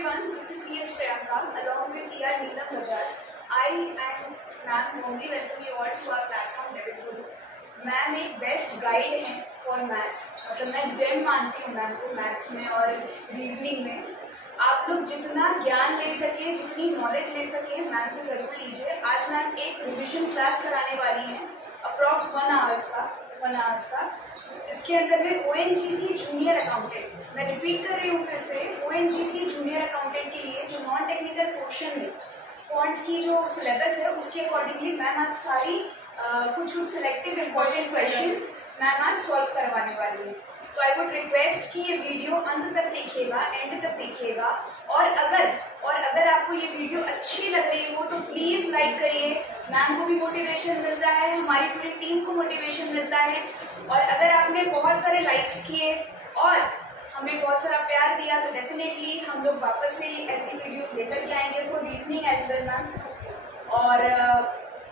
everyone, this is CS Priyanka along with ER Neelam Bajaj. I and ma'am warmly welcome you all to our platform Debit Guru. Ma'am एक best guide है for maths, मतलब मैं GeM मानती हूँ ma'am को maths में और reasoning में। आप लोग जितना ज्ञान ले सके, जितनी नॉलेज ले सके मैम से ज़रूर लीजिए। आज मैम एक रिविजन क्लास कराने वाली हैं अप्रॉक्स 1 आवर्स का, जिसके अंदर में ONGC जूनियर अकाउंटेंट, मैं रिपीट कर रही हूँ फिर से, ONGC जूनियर अकाउंटेंट के लिए जो नॉन टेक्निकल पोर्शन में फॉन्ट की जो सिलेबस है उसके अकॉर्डिंगली मैम आज सारी कुछ सिलेक्टेड इम्पोर्टेंट क्वेश्चंस मैम आज सॉल्व करवाने वाली है। तो आई वुड रिक्वेस्ट कि ये वीडियो अंत तक देखिएगा, एंड तक देखिएगा। और अगर आपको ये वीडियो अच्छी लग रही हो तो प्लीज़ लाइक करिए। मैम को भी मोटिवेशन मिलता है, हमारी पूरी टीम को मोटिवेशन मिलता है। और अगर आपने बहुत सारे लाइक्स किए और हमें बहुत सारा प्यार दिया तो डेफिनेटली हम लोग वापस से ऐसी वीडियोस लेकर के आएंगे for reasoning as well ma'am.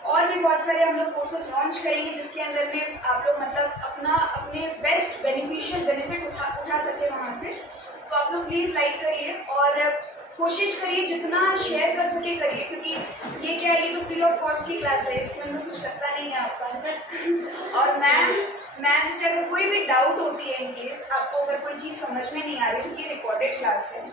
और भी बहुत सारे हम लोग कोर्सेज लॉन्च करेंगे जिसके अंदर में आप लोग मतलब अपने बेस्ट बेनिफिट उठा सके वहाँ से। तो आप लोग प्लीज़ लाइक करिए और कोशिश करिए जितना शेयर कर सके करिए, क्योंकि ये क्या है, ये तो फ्री ऑफ कॉस्ट की क्लास है, इसमें तो कुछ लगता नहीं है आपका। और मैम से अगर कोई भी डाउट होती है, इन केस आपको अगर कोई चीज़ समझ में नहीं आ रही, ये रिकॉर्डेड क्लास है,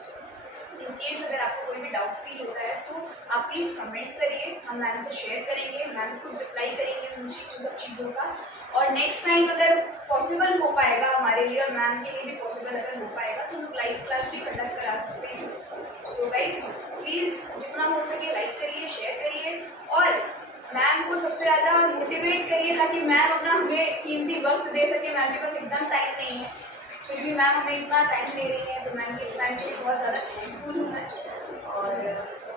इन केस अगर आपको कोई भी डाउट फील होता है तो आप प्लीज़ कमेंट करिए, हम मैम से शेयर करेंगे, मैम खुद रिप्लाई करेंगे उन सब चीज़ों का। और नेक्स्ट टाइम अगर पॉसिबल हो पाएगा हमारे लिए और मैम के लिए भी पॉसिबल अगर हो पाएगा तो हम लाइव क्लास भी कंडक्ट करा सकते हैं। तो गाइस प्लीज़ जितना हो सके लाइक करिए, शेयर करिए और मैम को सबसे ज़्यादा मोटिवेट करिए ताकि मैम अपना हमें कीमती वक्त दे सके। मैम के पास एकदम टाइम नहीं है, फिर भी मैम हमें इतना टाइम दे रही है, तो मैम के टाइम के लिए बहुत ज़्यादा थैंकफुल हूँ मैं। और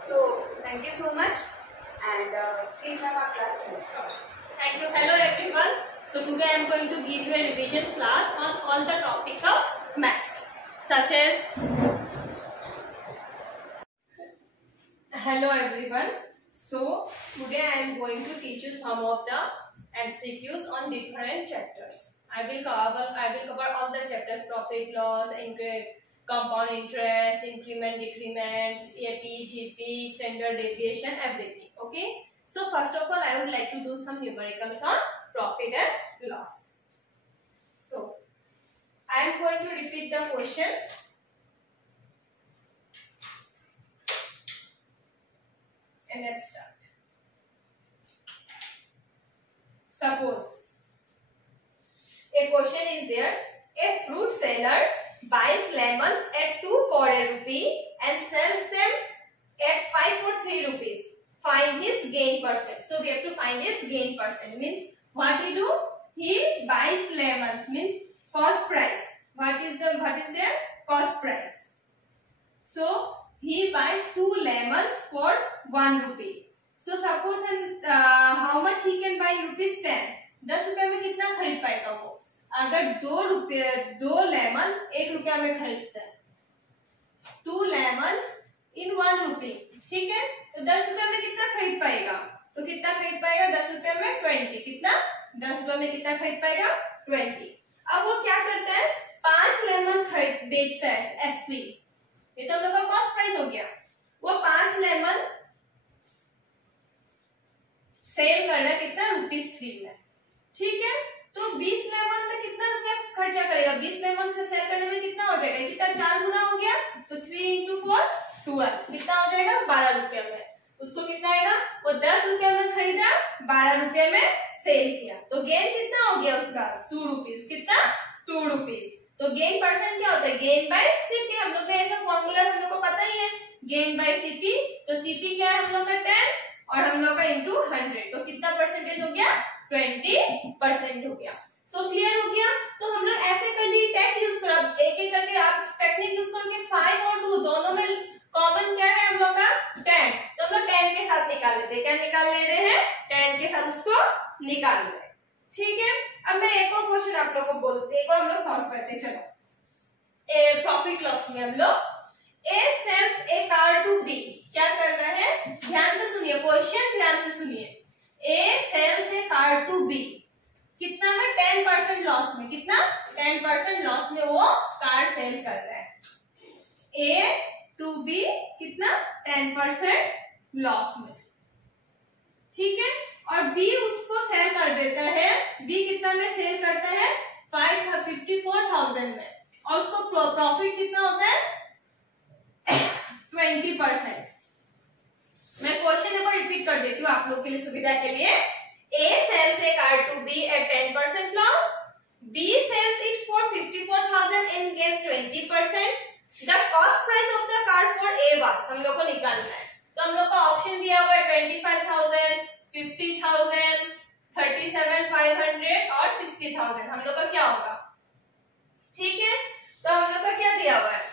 सो thank you so much and please ma'am आप क्लास करें। Thank you. Hello everyone. So today I am going to give you a revision class on all the topics of maths, such as. Hello everyone. So today I am going to teach you some of the MCQs on different chapters. I will cover all the chapters: profit loss, compound interest, increment, decrement, AP, GP, standard deviation, everything. Okay. So first of all, I would like to do some numericals on profit and loss. So I am going to repeat the questions. And let's start. Suppose a question is there: a fruit seller buys lemons at 2 for a rupee and sells them at 5 for 3 rupees. Find his gain percent. So we have to find his gain percent. Means what he do? He buys lemons. Means cost price. What is their cost price? So he buys 2 lemons for 1 rupee. So suppose how much he can buy rupees 10. 10 रुपए में कितना खरीद पाएगा वो? अगर 2 lemon 1 रुपया में खरीदता है, 2 lemons in 1 rupee, ठीक है? तो 10 रुपए में कितना खरीद पाएगा? तो कितना खरीद पाएगा? 10 रुपए में 20। कितना? 10 रुपए में कितना खरीद पाएगा? 20। अब वो क्या करता है? 5 लेमन बेचता है एसपी। ये तो हम लोग का कॉस्ट प्राइस हो गया। वो 5 लेमन सेल कर रहा है कितना? ₹3 में, ठीक है? तो 20 लेमन में कितना रुपया खर्चा करेगा? 20 लेमन से सेल करने में कितना हो जाएगा? कितना 4 गुना हो गया, तो 3 × 4 12। कितना हो जाएगा? 12 रुपये में। उसको कितना आएगा? वो 10 रुपये में खरीदा, 12 रुपये में सेल किया, तो गेन कितना हो गया उसका? 2 रुपीज। कितना? 2 रुपीज। तो गेन परसेंट क्या होता है? Gain by CP. हम लोग ने ऐसा फॉर्मूला हम लोग को पता ही है, गेन बाय सीपी। तो सीपी क्या है हम लोग का? 10 और हम लोग का इंटू 100। तो कितना परसेंटेज हो गया? 20% हो गया। सो क्लियर हो गया? तो हम लोग ऐसे कर ली, टेक यूज करो। अब एक एक करके आप टेक्निक यूज करोगे। 5 और 2 दोनों में कॉमन क्या है हम लोग का? 10। तो हम लोग 10 के साथ निकाल लेते हैं। क्या निकाल ले रहे हैं? 10 के साथ उसको निकाल रहे हैं, ठीक है? अब मैं एक और क्वेश्चन आप लोगों को बोलते हैं, एक और हम लोग सॉल्व करते हैं। चलो प्रॉफिट लॉस में हम लोग A sells a car to B. क्या कर रहा है? ध्यान से सुनिए क्वेश्चन, ध्यान से सुनिए। A sells a car to B, कितना में? 10% लॉस में। कितना? 10% लॉस में वो कार सेल कर रहा है। ए टू बी कितना 10% लॉस में, ठीक है। और बी उसको सेल कर देता है, बी कितना में सेल करता है 54,000 में, और उसको प्रॉफिट कितना होता है 20%। मैं क्वेश्चन एक बार रिपीट कर देती हूँ आप लोग के लिए सुविधा के लिए। A sells a car to B at 10% loss. B sells it for 54,000 and gets 20%. The cost price of the car for A was, हम लोग को निकालना है, तो हम लोग का ऑप्शन दिया हुआ है 25,000, 50,000, 37,500 और 60,000। हम लोग का क्या होगा, ठीक है। तो हम लोग का क्या दिया हुआ है,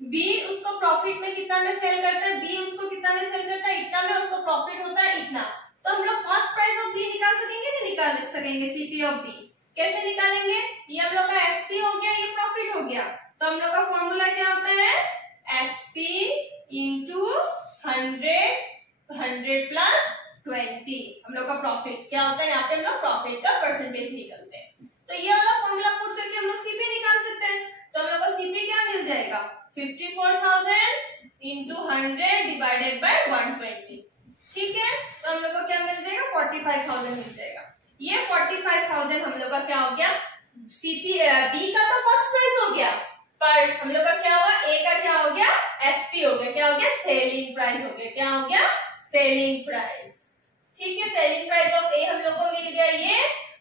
बी उसको प्रॉफिट में कितना में सेल करता है, बी उसको कितना में सेल करता है, इतना में, उसको प्रॉफिट होता है इतना। तो हम लोग कॉस्ट प्राइस ऑफ बी निकाल सकेंगे, नहीं निकाल सकेंगे, सीपी ऑफ बी कैसे निकालेंगे, ये हम लोग का एसपी हो गया, ये प्रॉफिट हो गया। तो हम लोग का फॉर्मूला क्या होता है, एसपी इंटू 100 प्लस 20, हम लोग का प्रॉफिट क्या होता है, यहाँ पे हम लोग प्रॉफिट का परसेंटेज निकलते हैं। तो ये वाला फॉर्मूला पुट करके हम लोग सीपी निकाल सकते हैं। तो हम लोग को सीपी क्या मिल जाएगा, 54,000 इंटू 100 डिवाइडेड बाय 120, ठीक है। तो हम लोग को क्या मिल जाएगा 45,000 मिल जाएगा। ये 45,000 हम लोग का क्या हो गया, सीपी बी का तो कॉस्ट प्राइस हो गया, पर हम लोग का क्या हुआ, ए का क्या हो गया, एसपी हो गया, क्या हो गया, सेलिंग प्राइस हो गया, क्या हो गया, सेलिंग प्राइस, ठीक है। सेलिंग प्राइस ऑफ ए हम लोग को मिल गया ये,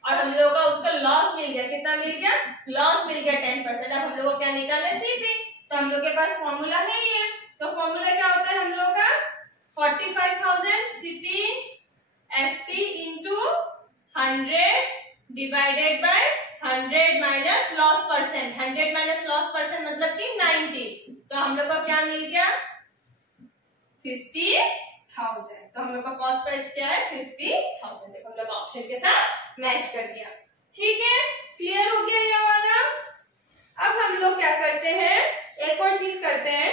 और हम लोग का उसका लॉस मिल गया, कितना मिल गया, लॉस मिल गया 10%। अब हम लोग को क्या निकालना है, सीपी। तो हम लोग के पास फॉर्मूला है ये, तो फॉर्मूला क्या होता है हम लोग का 45,000 CP SP into 100 divided by 100 minus loss percent, 100 minus loss percent मतलब कि 90। तो हम लोग को क्या मिल गया 50,000। तो हम लोग का कॉस्ट प्राइस क्या है 50,000। देखो हम लोग ऑप्शन के साथ मैच कर गया, ठीक है, क्लियर हो गया ये वाला। अब हम लोग क्या करते हैं, एक और चीज करते हैं,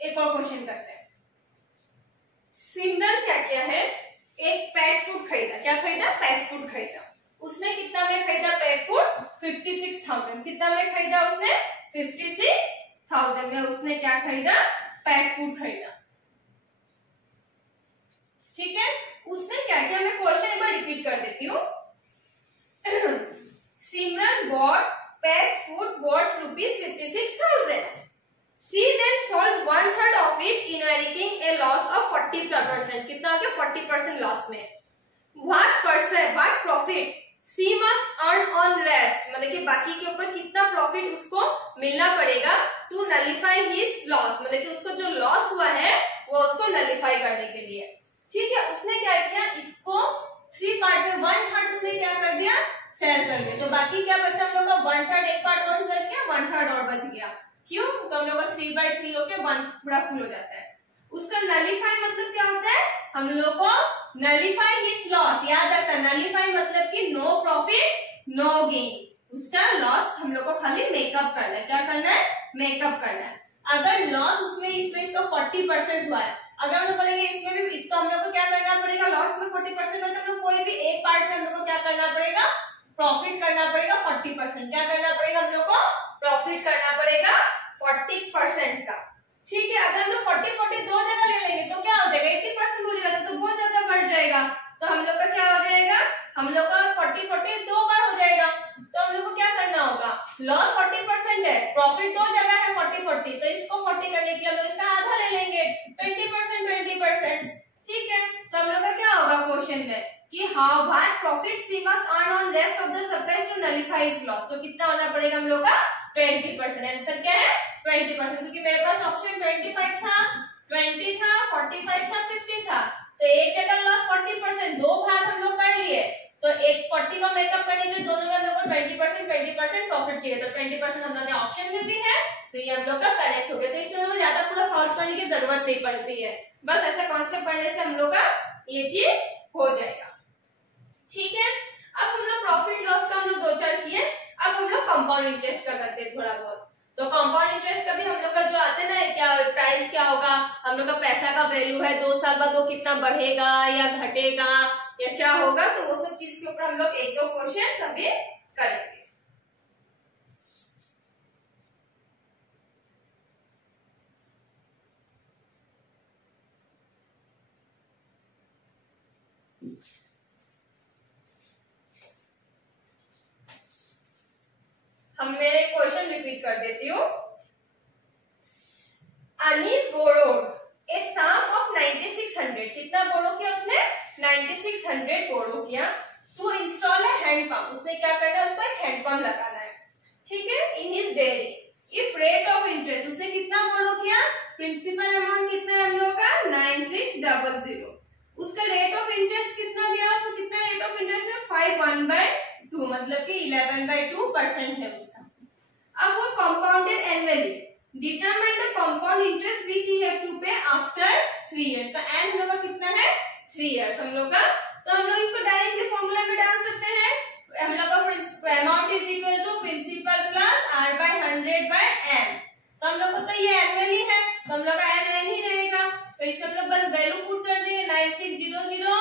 एक और क्वेश्चन करते हैं। सिमरन क्या किया है, एक पेट फूड खरीदा, क्या खरीदा, पेट फूड खरीदा। उसने कितना में खरीदा पेट फूड, 56,000। कितना में खरीदा उसने, 56,000 में उसने क्या खरीदा, पेट फूड खरीदा, ठीक है। उसने क्या किया, मैं क्वेश्चन एक बार रिपीट कर देती हूँ। Simran bought pet food worth ₹56,000. She then sold 1/3 of it, inheriting a loss of 40%. कितना हो गया 40% लॉस में। What profit she must earn on rest, मतलब कि बाकी के ऊपर कितना प्रॉफिट उसको मिलना पड़ेगा to nullify his loss, मतलब कि उसको जो लॉस हुआ है वो उसको नलिफाई करने के लिए, ठीक है। उसने क्या किया, इसको 3 पार्ट में 1/3 उसने क्या कर दिया, सेल कर दिया। तो बाकी क्या बचा हम लोग का 1/3, एक पार्ट और बच गया, 1/3 और बच गया। क्यों, तो हम लोग का 3/3 होके 1 पूरा फुल हो जाता है। उसका नलिफाई मतलब क्या होता है, हम लोग को नलिफाई हिज लॉस, याद रखना, नलिफाई मतलब कि नो प्रॉफिट नो गेन। उसका लॉस हम लोग को खाली मेकअप करना है, क्या करना है, मेकअप करना है। अगर लॉस उसमें इसमें इसका 40% हुआ है, अगर हम लोग बोलेंगे इसमें भी, इसको हम लोग को क्या करना पड़ेगा, लॉस में 40% हो तो हम लोग कोई भी एक पार्ट में हम लोग को क्या करना पड़ेगा, प्रॉफिट करना पड़ेगा 40%। क्या करना पड़ेगा हम लोग को, प्रॉफिट करना पड़ेगा 40% का, ठीक है। अगर हम लोग 40-40 दो जगह ले लेंगे तो क्या हो जाएगा, 80% हो जाएगा, तो बहुत ज्यादा बढ़ जाएगा। तो हम लोग का क्या हो जाएगा, हम लोग का 40-40 दो बार हो जाएगा। तो हम लोग को क्या करना होगा, लॉस 40% है, प्रॉफिट दो जगह है 40-40, तो इसको 40 करने के लिए हम लोग इसका आधा ले लेंगे, 20%, ठीक है। तो हम लोग का क्या होगा क्वेश्चन में कि how what profit she must earn on rest of the supplies to nullify his loss. तो कितना होना पड़ेगा हम लोग का 20%। आंसर क्या है 20%, क्योंकि मेरे पास ऑप्शन 25 था, 20 था, 45 था, 50 था। तो एक जगह लॉस 40%, दो भाग हम लोग कर लिए, तो एक 40 का मेकअप करने के लिए दोनों में हम लोग को 20% प्रॉफिट चाहिए। तो 20% हम लोग के ऑप्शन में भी है, तो ये हम लोग का करेक्ट हो गया। तो इसमें हम लोग ज्यादा पूरा सॉल्व करने की जरूरत नहीं पड़ती है, बस ऐसा कॉन्सेप्ट पढ़ने से हम लोग का ये चीज हो जाएगा, ठीक है। अब हम लोग प्रॉफिट लॉस का हम लोग 2-4 किए। कंपाउंड इंटरेस्ट का करते हैं थोड़ा बहुत। तो कंपाउंड इंटरेस्ट का भी हम लोग का जो आता है ना, क्या प्राइस क्या होगा, हम लोग का पैसा का वैल्यू है 2 साल बाद वो कितना बढ़ेगा या घटेगा या क्या होगा, तो वो सब चीज के ऊपर हम लोग 1-2 क्वेश्चन अभी करेंगे। हम मेरे क्वेश्चन रिपीट कर देती हूँ। Anil borrowed a sum of 9600, कितना बोरो किया उसने, 9600 बोरो किया टू इंस्टॉल ए हैंडपंप। उसने क्या करना है, उसको एक हैंडपंप लगाना है, ठीक है, in his dairy. If rate of interest, उसने कितना बोरो किया, प्रिंसिपल अमाउंट कितना है हम लोग का 9600, उसका रेट ऑफ इंटरेस्ट कितना दिया, उसको कितना रेट ऑफ इंटरेस्ट है 5/2, मतलब कि 11/2% है उसका। अब वो compounded annually, determine the compound interest which he have to pay after 3 years. तो एन हम लोग का कितना है 3 इयर्स हम लोग का। तो हम लोग इसको डायरेक्टली फॉर्मूला में डाल सकते हैं। हम लोग का amount is equal to principal plus R/100/n। तो हम लोग को तो ये एनुअली है, तो हम लोग का n ही रहेगा, तो इसका मतलब बस वैल्यू पुट कर देंगे 9600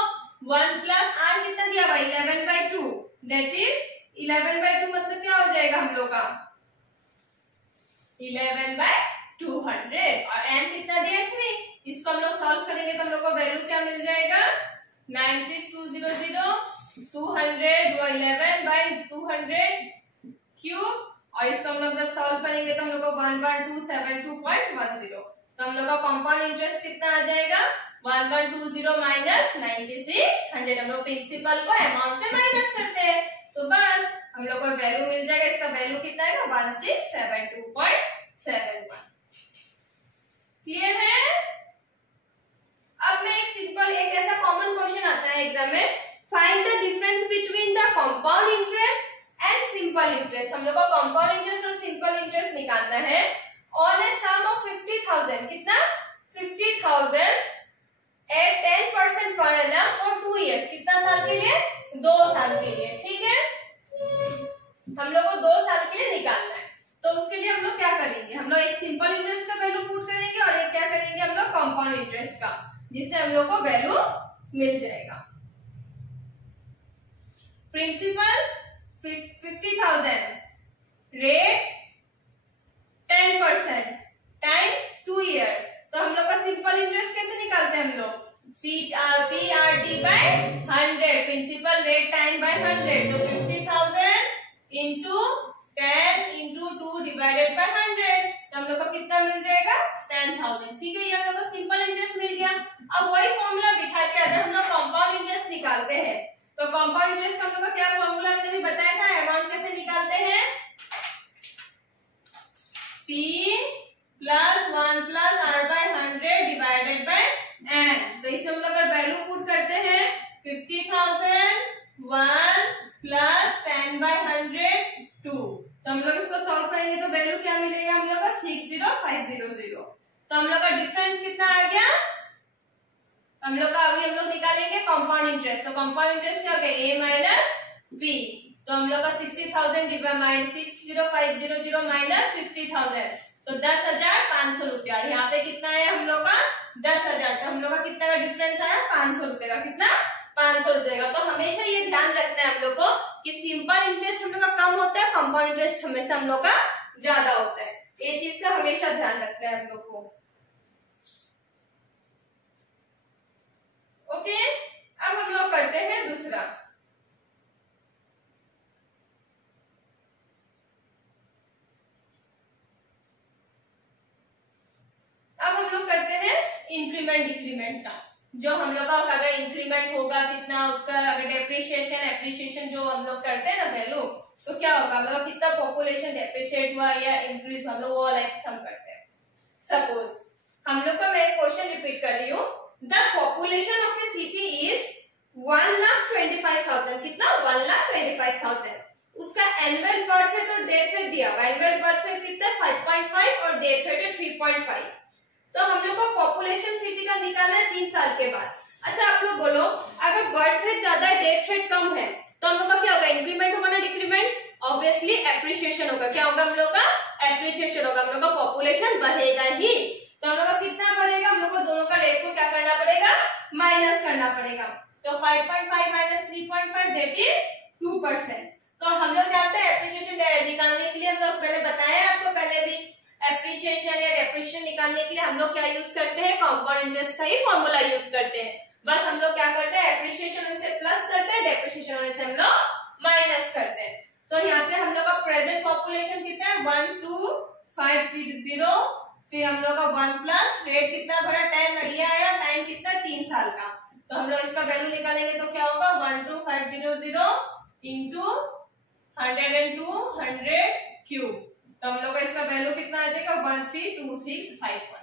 1 प्लस r कितना दिया भाई 11/2, दैट इज 11/2 मतलब क्या हो जाएगा हम लोग का 11/200 और n कितना दिया 3। इसको हम लोग सॉल्व करेंगे तो हम लोग को वैल्यू क्या मिल जाएगा 96200 200 वो 11/200 क्यूब, और इसको हम लोग जब सॉल्व करेंगे तो हम लोग को 11272.10। तो हम लोग का कंपाउंड इंटरेस्ट कितना आ जाएगा 1/20 माइनस 9600। हम लोग प्रिंसिपल को अमाउंट से माइनस करते हैं, तो बस हम लोग को वैल्यू मिल जाएगा। इसका वैल्यू कितना आएगा 1672.71। क्लियर है। अब मैं एक सिंपल एक ऐसा कॉमन क्वेश्चन आता है एग्जाम में, find the difference between the compound interest and simple interest. हम लोग को कंपाउंड इंटरेस्ट और सिंपल इंटरेस्ट निकालना है ऑन ए सम ऑफ 50,000, कितना 50,000 eight 10% per annum for 2 years, कितना साल के लिए 2 साल के लिए, ठीक है। हम लोग को 2 साल के लिए निकालना है, तो उसके लिए हम लोग क्या करेंगे, हम लोग एक सिंपल इंटरेस्ट का वैल्यू पुट करेंगे और एक क्या करेंगे हम लोग कंपाउंड इंटरेस्ट का, जिससे हम लोग को वैल्यू मिल जाएगा। Principal 50,000, rate 10%, time 2 year. तो हम लोग का सिंपल इंटरेस्ट कैसे निकालते हैं हम लोग PRT/100, principal rate time bye 100। तो 50,000 इंटू 10 इंटू 2 डिवाइडेड बाय 100, तो हम लोग को कितना मिल जाएगा 10,000, ठीक है। ये हम लोग को सिंपल इंटरेस्ट मिल गया। अब वही फॉर्मूला बिठा के अगर हम लोग कंपाउंड इंटरेस्ट निकालते हैं, तो कंपाउंड इंटरेस्ट का हम लोग का क्या फॉर्मूला मैंने भी बताया था, अमाउंट कैसे निकालते हैं P plus 1 plus R/100 divided by n। तो इसमें हम लोग अगर वैल्यू पुट करते हैं 50,000 1 प्लस 10/100 2, तो हम लोग इसको सॉल्व करेंगे तो वैल्यू क्या मिलेगा हम लोग का 60500। तो हम लोग का डिफरेंस कितना आ गया, हम लोग का अभी हम लोग निकालेंगे कंपाउंड इंटरेस्ट। तो कंपाउंड इंटरेस्ट क्या होगा a माइनस b। तो हम लोग का 60,000 डिवाइड माइनस 60500 माइनस 50,000, तो 10,500 रुपया। यहाँ पे कितना है हम लोग का 10,000, तो हम लोग का कितना का डिफरेंस आया 500 रुपए का, कितना 500 रुपए का। तो हमेशा ये ध्यान रखना है हम लोग को कि सिंपल इंटरेस्ट हम लोग का कम होता है, कंपाउंड इंटरेस्ट हमेशा हम लोग का ज्यादा होता है। ये चीज का हमेशा ध्यान रखना है हम लोग को। ओके, अब हम लोग करते हैं दूसरा। अब हम लोग करते हैं इंक्रीमेंट डिक्रीमेंट का। जो हम लोग का अगर इंक्रीमेंट होगा कितना, उसका अगर डेप्रिसिएशन एप्रिसिएशन जो हम लोग करते हैं ना वैल्यू, तो क्या होगा हम लोग कितना पॉपुलेशन डेप्रिशिएट हुआ या इंक्रीज, हम लोग वो लाइक सम करते हैं। सपोज हम लोग का मैं क्वेश्चन रिपीट कर रही हूँ, the population of A city is 1,25,000, कितना 1,25,000। उसका एनुअल बर्थ रेट और डेथ रेट दिया हुआ, एनुअल बर्थ रेट कितना 5.5 और डेथ रेट है 3.5। तो हम लोग को पॉपुलेशन सिटी का निकालना है 3 साल के बाद। अच्छा आप लोग बोलो, अगर बर्थ रेट ज्यादा है डेथ रेट कम है, तो हम लोग का क्या होगा, इंक्रीमेंट होगा ना डिक्रीमेंट, ऑब्वियसली एप्रिसिएशन होगा। होगा, क्या होगा हम लोग का एप्रिसिएशन होगा, हम लोग का पॉपुलेशन बढ़ेगा ही। तो हम लोग का कितना बढ़ेगा, हम लोग को दोनों का रेट को क्या करना पड़ेगा, माइनस करना पड़ेगा। तो 5.5 माइनस 3.5 दैट इज 2%। तो हम लोग जानते हैं एप्रिसिएशन निकालने के लिए, हम लोग पहले बताया आपको पहले भी, एप्रिसिएशन या डेप्रिसिएशन निकालने के लिए हम लोग क्या यूज करते हैं, कंपाउंड इंटरेस्ट का ही फॉर्मूला यूज करते हैं। बस हम लोग क्या करते हैं, एप्रिसिएशन होने से प्लस करते हैं, डेप्रिसिएशन होने से हम लोग माइनस करते हैं। तो यहाँ पे हम लोग का प्रेजेंट पॉपुलेशन कितना है 12500, फिर हम लोग का 1 प्लस रेट कितना भरा 10, ये आया, टाइम कितना 3 साल का। तो हम लोग इसका वैल्यू निकालेंगे तो क्या होगा 12500 इंटू 100 क्यूब। तो हम लोग का इसका वैल्यू कितना आ जाएगा 132651।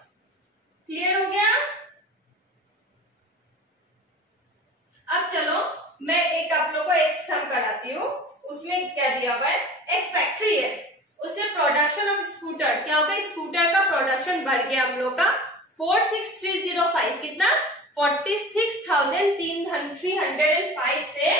क्लियर हो गया। अब चलो मैं एक आप लोग को एक सम कराती हूँ। उसमें क्या दिया हुआ है, एक फैक्ट्री है, उससे प्रोडक्शन ऑफ स्कूटर, क्या होगा स्कूटर का प्रोडक्शन बढ़ गया हम लोग का 46305, कितना 46,305 से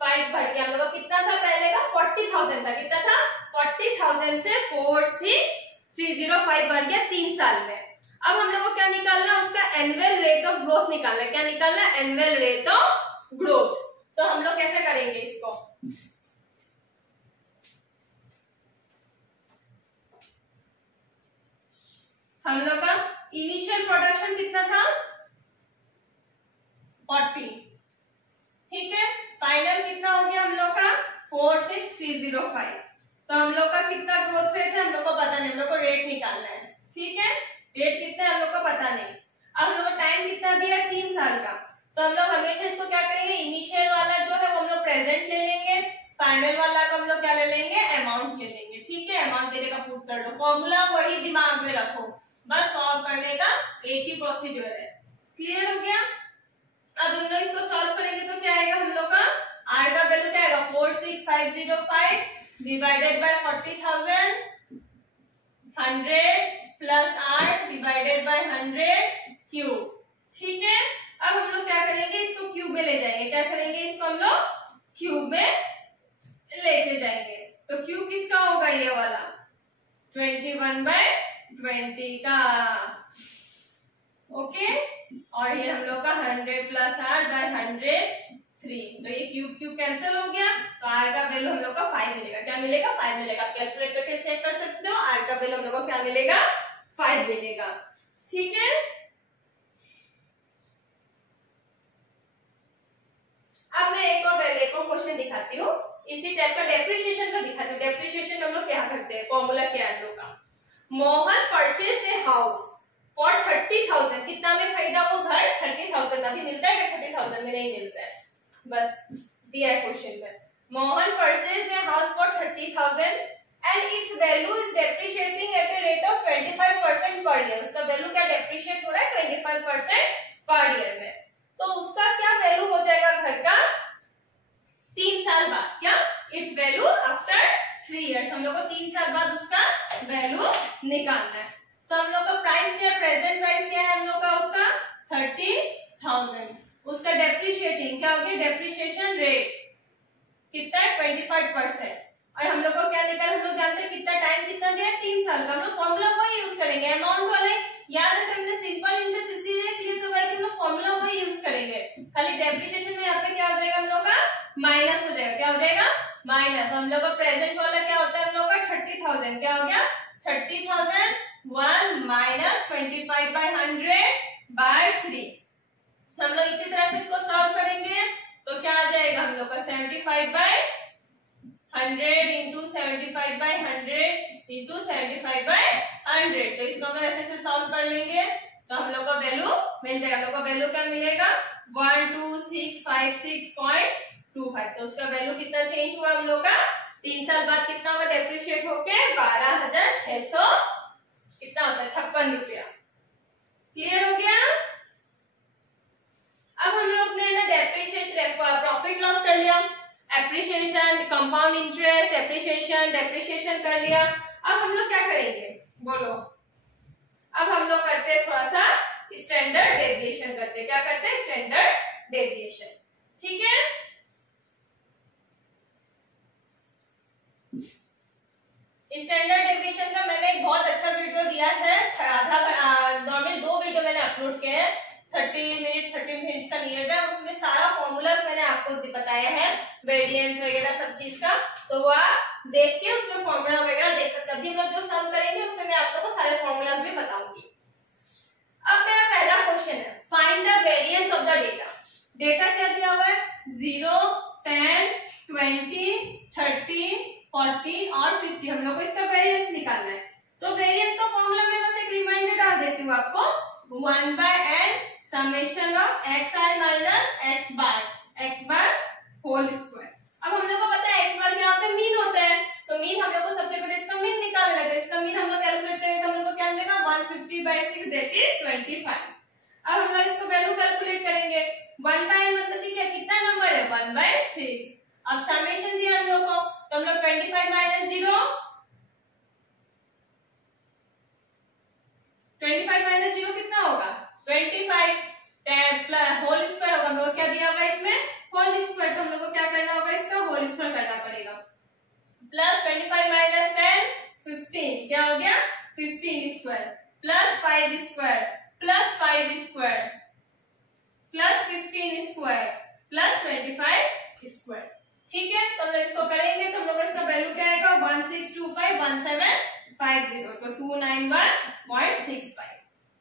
5 बढ़ गया हम लोग का, कितना था पहले का 40,000 था, कितना था 40,000 से 46305 बढ़ गया 3 साल में। अब हम लोग को क्या निकालना, उसका एनुअल रेट ऑफ ग्रोथ निकालना, क्या निकालना, एनुअल रेट ऑफ ग्रोथ। तो हम लोग कैसे करेंगे इसको, हम लोग का इनिशियल प्रोडक्शन कितना था 40, ठीक है, फाइनल कितना हो गया हम लोग का 46305। तो हम लोग का कितना ग्रोथ रेट है हम लोग को पता नहीं, हम लोग को रेट निकालना है, ठीक है, रेट कितना है हम लोग को पता नहीं। अब हम लोग को टाइम कितना दिया 3 साल का। तो हम लोग हमेशा इसको क्या करेंगे, इनिशियल वाला जो है वो हम लोग प्रेजेंट ले लेंगे, फाइनल वाला को हम लोग क्या ले लेंगे, अमाउंट ले लेंगे, ठीक है, अमाउंट की जगह पुट कर दो, फॉर्मूला वही दिमाग में रखो, बस सॉल्व करने का एक ही प्रोसीजर है। क्लियर हो गया। अब हम लोग इसको सॉल्व करेंगे तो क्या आएगा हम लोग का, आर का वैल्यू क्या आएगा 46505 divided by 40,000, 100 plus 8 divided by 100 cube, ठीक है। अब हम लोग क्या करेंगे, इसको क्यूब में ले जाएंगे, क्या करेंगे, इसको हम लोग क्यूब में लेके जाएंगे। तो क्यूब किसका होगा, ये वाला 21/20 का, ओके। और ये हम लोग का 100 प्लस 8 बाय 103, तो ये क्यूब क्यूब कैंसिल हो गया, तो आर का वैल्यू हम लोग का 5 मिलेगा, क्या मिलेगा 5 मिलेगा। कैलकुलेट करके चेक कर सकते हो, आर का वैल्यू हम लोग को क्या मिलेगा 5 मिलेगा, ठीक है। अब मैं एक और क्वेश्चन दिखाती हूँ, इसी टाइप का डेप्रिसिएशन का दिखाती हूँ। डेप्रिसिएशन हम लोग क्या करते हैं, फॉर्मूला क्या है हम लोग का, Mohan purchase a house for 30,000, कितना में खरीदा वो घर 30,000 का, मिलता है क्या 30,000 में, नहीं मिलता है, बस दिया है क्वेश्चन में, Mohan purchase a house for 30,000 and its value is depreciating at a rate of 25% per year, उसका वैल्यू क्या डेप्रिशिएट हो रहा है 25% पर ईयर में। तो उसका क्या वैल्यू हो जाएगा घर का 3 साल बाद, क्या इट्स वैल्यू आफ्टर 3 इयर्स, हम लोग को 3 साल बाद उसका वैल्यू निकालना है। तो हम लोग का प्राइस क्या है, प्रेजेंट प्राइस क्या है हम लोग का, उसका 30,000, उसका डेप्रिशिएटिंग क्या हो गया, डेप्रिशिएशन रेट कितना है 25%, और हम लोग को क्या निकाल, हम लोग जानते हैं कितना टाइम कितना दिया है 3 साल का, हम लोग फॉर्मूला वही यूज करेंगे, अमाउंट वाले याद है, हमने सिंपल इंटरेस्ट इसीलिए क्लियर करवाया कि हम लोग फॉर्मूला वही यूज करेंगे, खाली डेप्रिशिएशन में यहाँ पे क्या हो जाएगा हम लोग का माइनस हो जाएगा, क्या हो जाएगा माइनस। हम लोग का प्रेजेंट वाला क्या होता है हम लोग का 30,000, क्या हो गया 30,000 1 माइनस 25/100/3। हम लोग इसी तरह से इसको सॉल्व करेंगे तो क्या आ जाएगा हम लोग का 75/100 इंटू 75/100 इंटू 75/100। तो इसको हम ऐसे सॉल्व कर लेंगे तो हम लोग का वैल्यू मिल जाएगा। हम लोग का वैल्यू क्या मिलेगा 12656.25। तो उसका वैल्यू कितना चेंज हुआ हम लोग का 3 साल बाद कितना होगा डेप्रिशिएट होके 12,600 कितना होता है 56 रुपया। क्लियर हो गया। अब हम लोग ने ना डेप्रिशिएशन प्रॉफिट लॉस कर लिया, एप्रिसिएशन कंपाउंड इंटरेस्ट डेप्रिसिएशन कर लिया। अब हम लोग क्या करेंगे बोलो। अब हम लोग करते हैं थोड़ा सा स्टैंडर्ड डेविएशन करते हैं। क्या करते हैं स्टैंडर्ड डेविएशन। ठीक है। स्टैंडर्ड डेविएशन का मैंने एक बहुत अच्छा वीडियो दिया है, नॉर्मल 2 वीडियो मैंने अपलोड किए हैं, 30 मिनट्स का नियर है। उसमें सारा फॉर्मूलाज मैंने आपको बताया है, वेरिएंस वगैरह सब चीज का, तो वो आप देख के उसमें फॉर्मूला वगैरह देख सकते हैं। अभी हम लोग जो सम करेंगे उसमें मैं आप सबको सारे फॉर्मूलाज भी बताऊंगी। अब मेरा पहला क्वेश्चन है, find the variance of the data. Data क्या दिया हुआ है, 0, 10, 20, 30, 40 और 50। हम लोग को इसका वेरिएंस निकालना है। तो वेरिएंस का फॉर्मूला मैं बस एक रिमाइंडर डाल देती हूँ आपको, 1/n summation of xi minus x bar whole square. अब हम लोग को पता है x बार क्या होता है, मीन होता है, तो मीन हम लोग को सबसे पहले इसका मीन निकालना है। तो इसका मीन हम लोग कैलकुलेट करेंगे तो हम लोग को क्या मिलेगा, 150/6 दैट इज 25। अब हम लोग इसको वैल्यू कैलकुलेट करेंगे। 1/n मतलब कि क्या, कितना नंबर है, 1/6। अब समेशन दिया हम लोग को, तो हम लोग 25 माइनस 0, 25 माइनस 0 कितना होगा, 25 प्लस होल स्क्वायर होगा। हम लोग क्या दिया हुआ है इसमें, होल स्क्वायर, तो हम लोग को क्या करना होगा, इसका होल स्क्वायर करना पड़ेगा। प्लस 25 माइनस 10 15, क्या हो गया 15 square, plus 5 square plus 5 square plus 15 square plus 25 square. ठीक है, तो हम लोग इसको करेंगे तो हम लोग इसका वैल्यू क्या आएगा, 16251750, तो 291.65।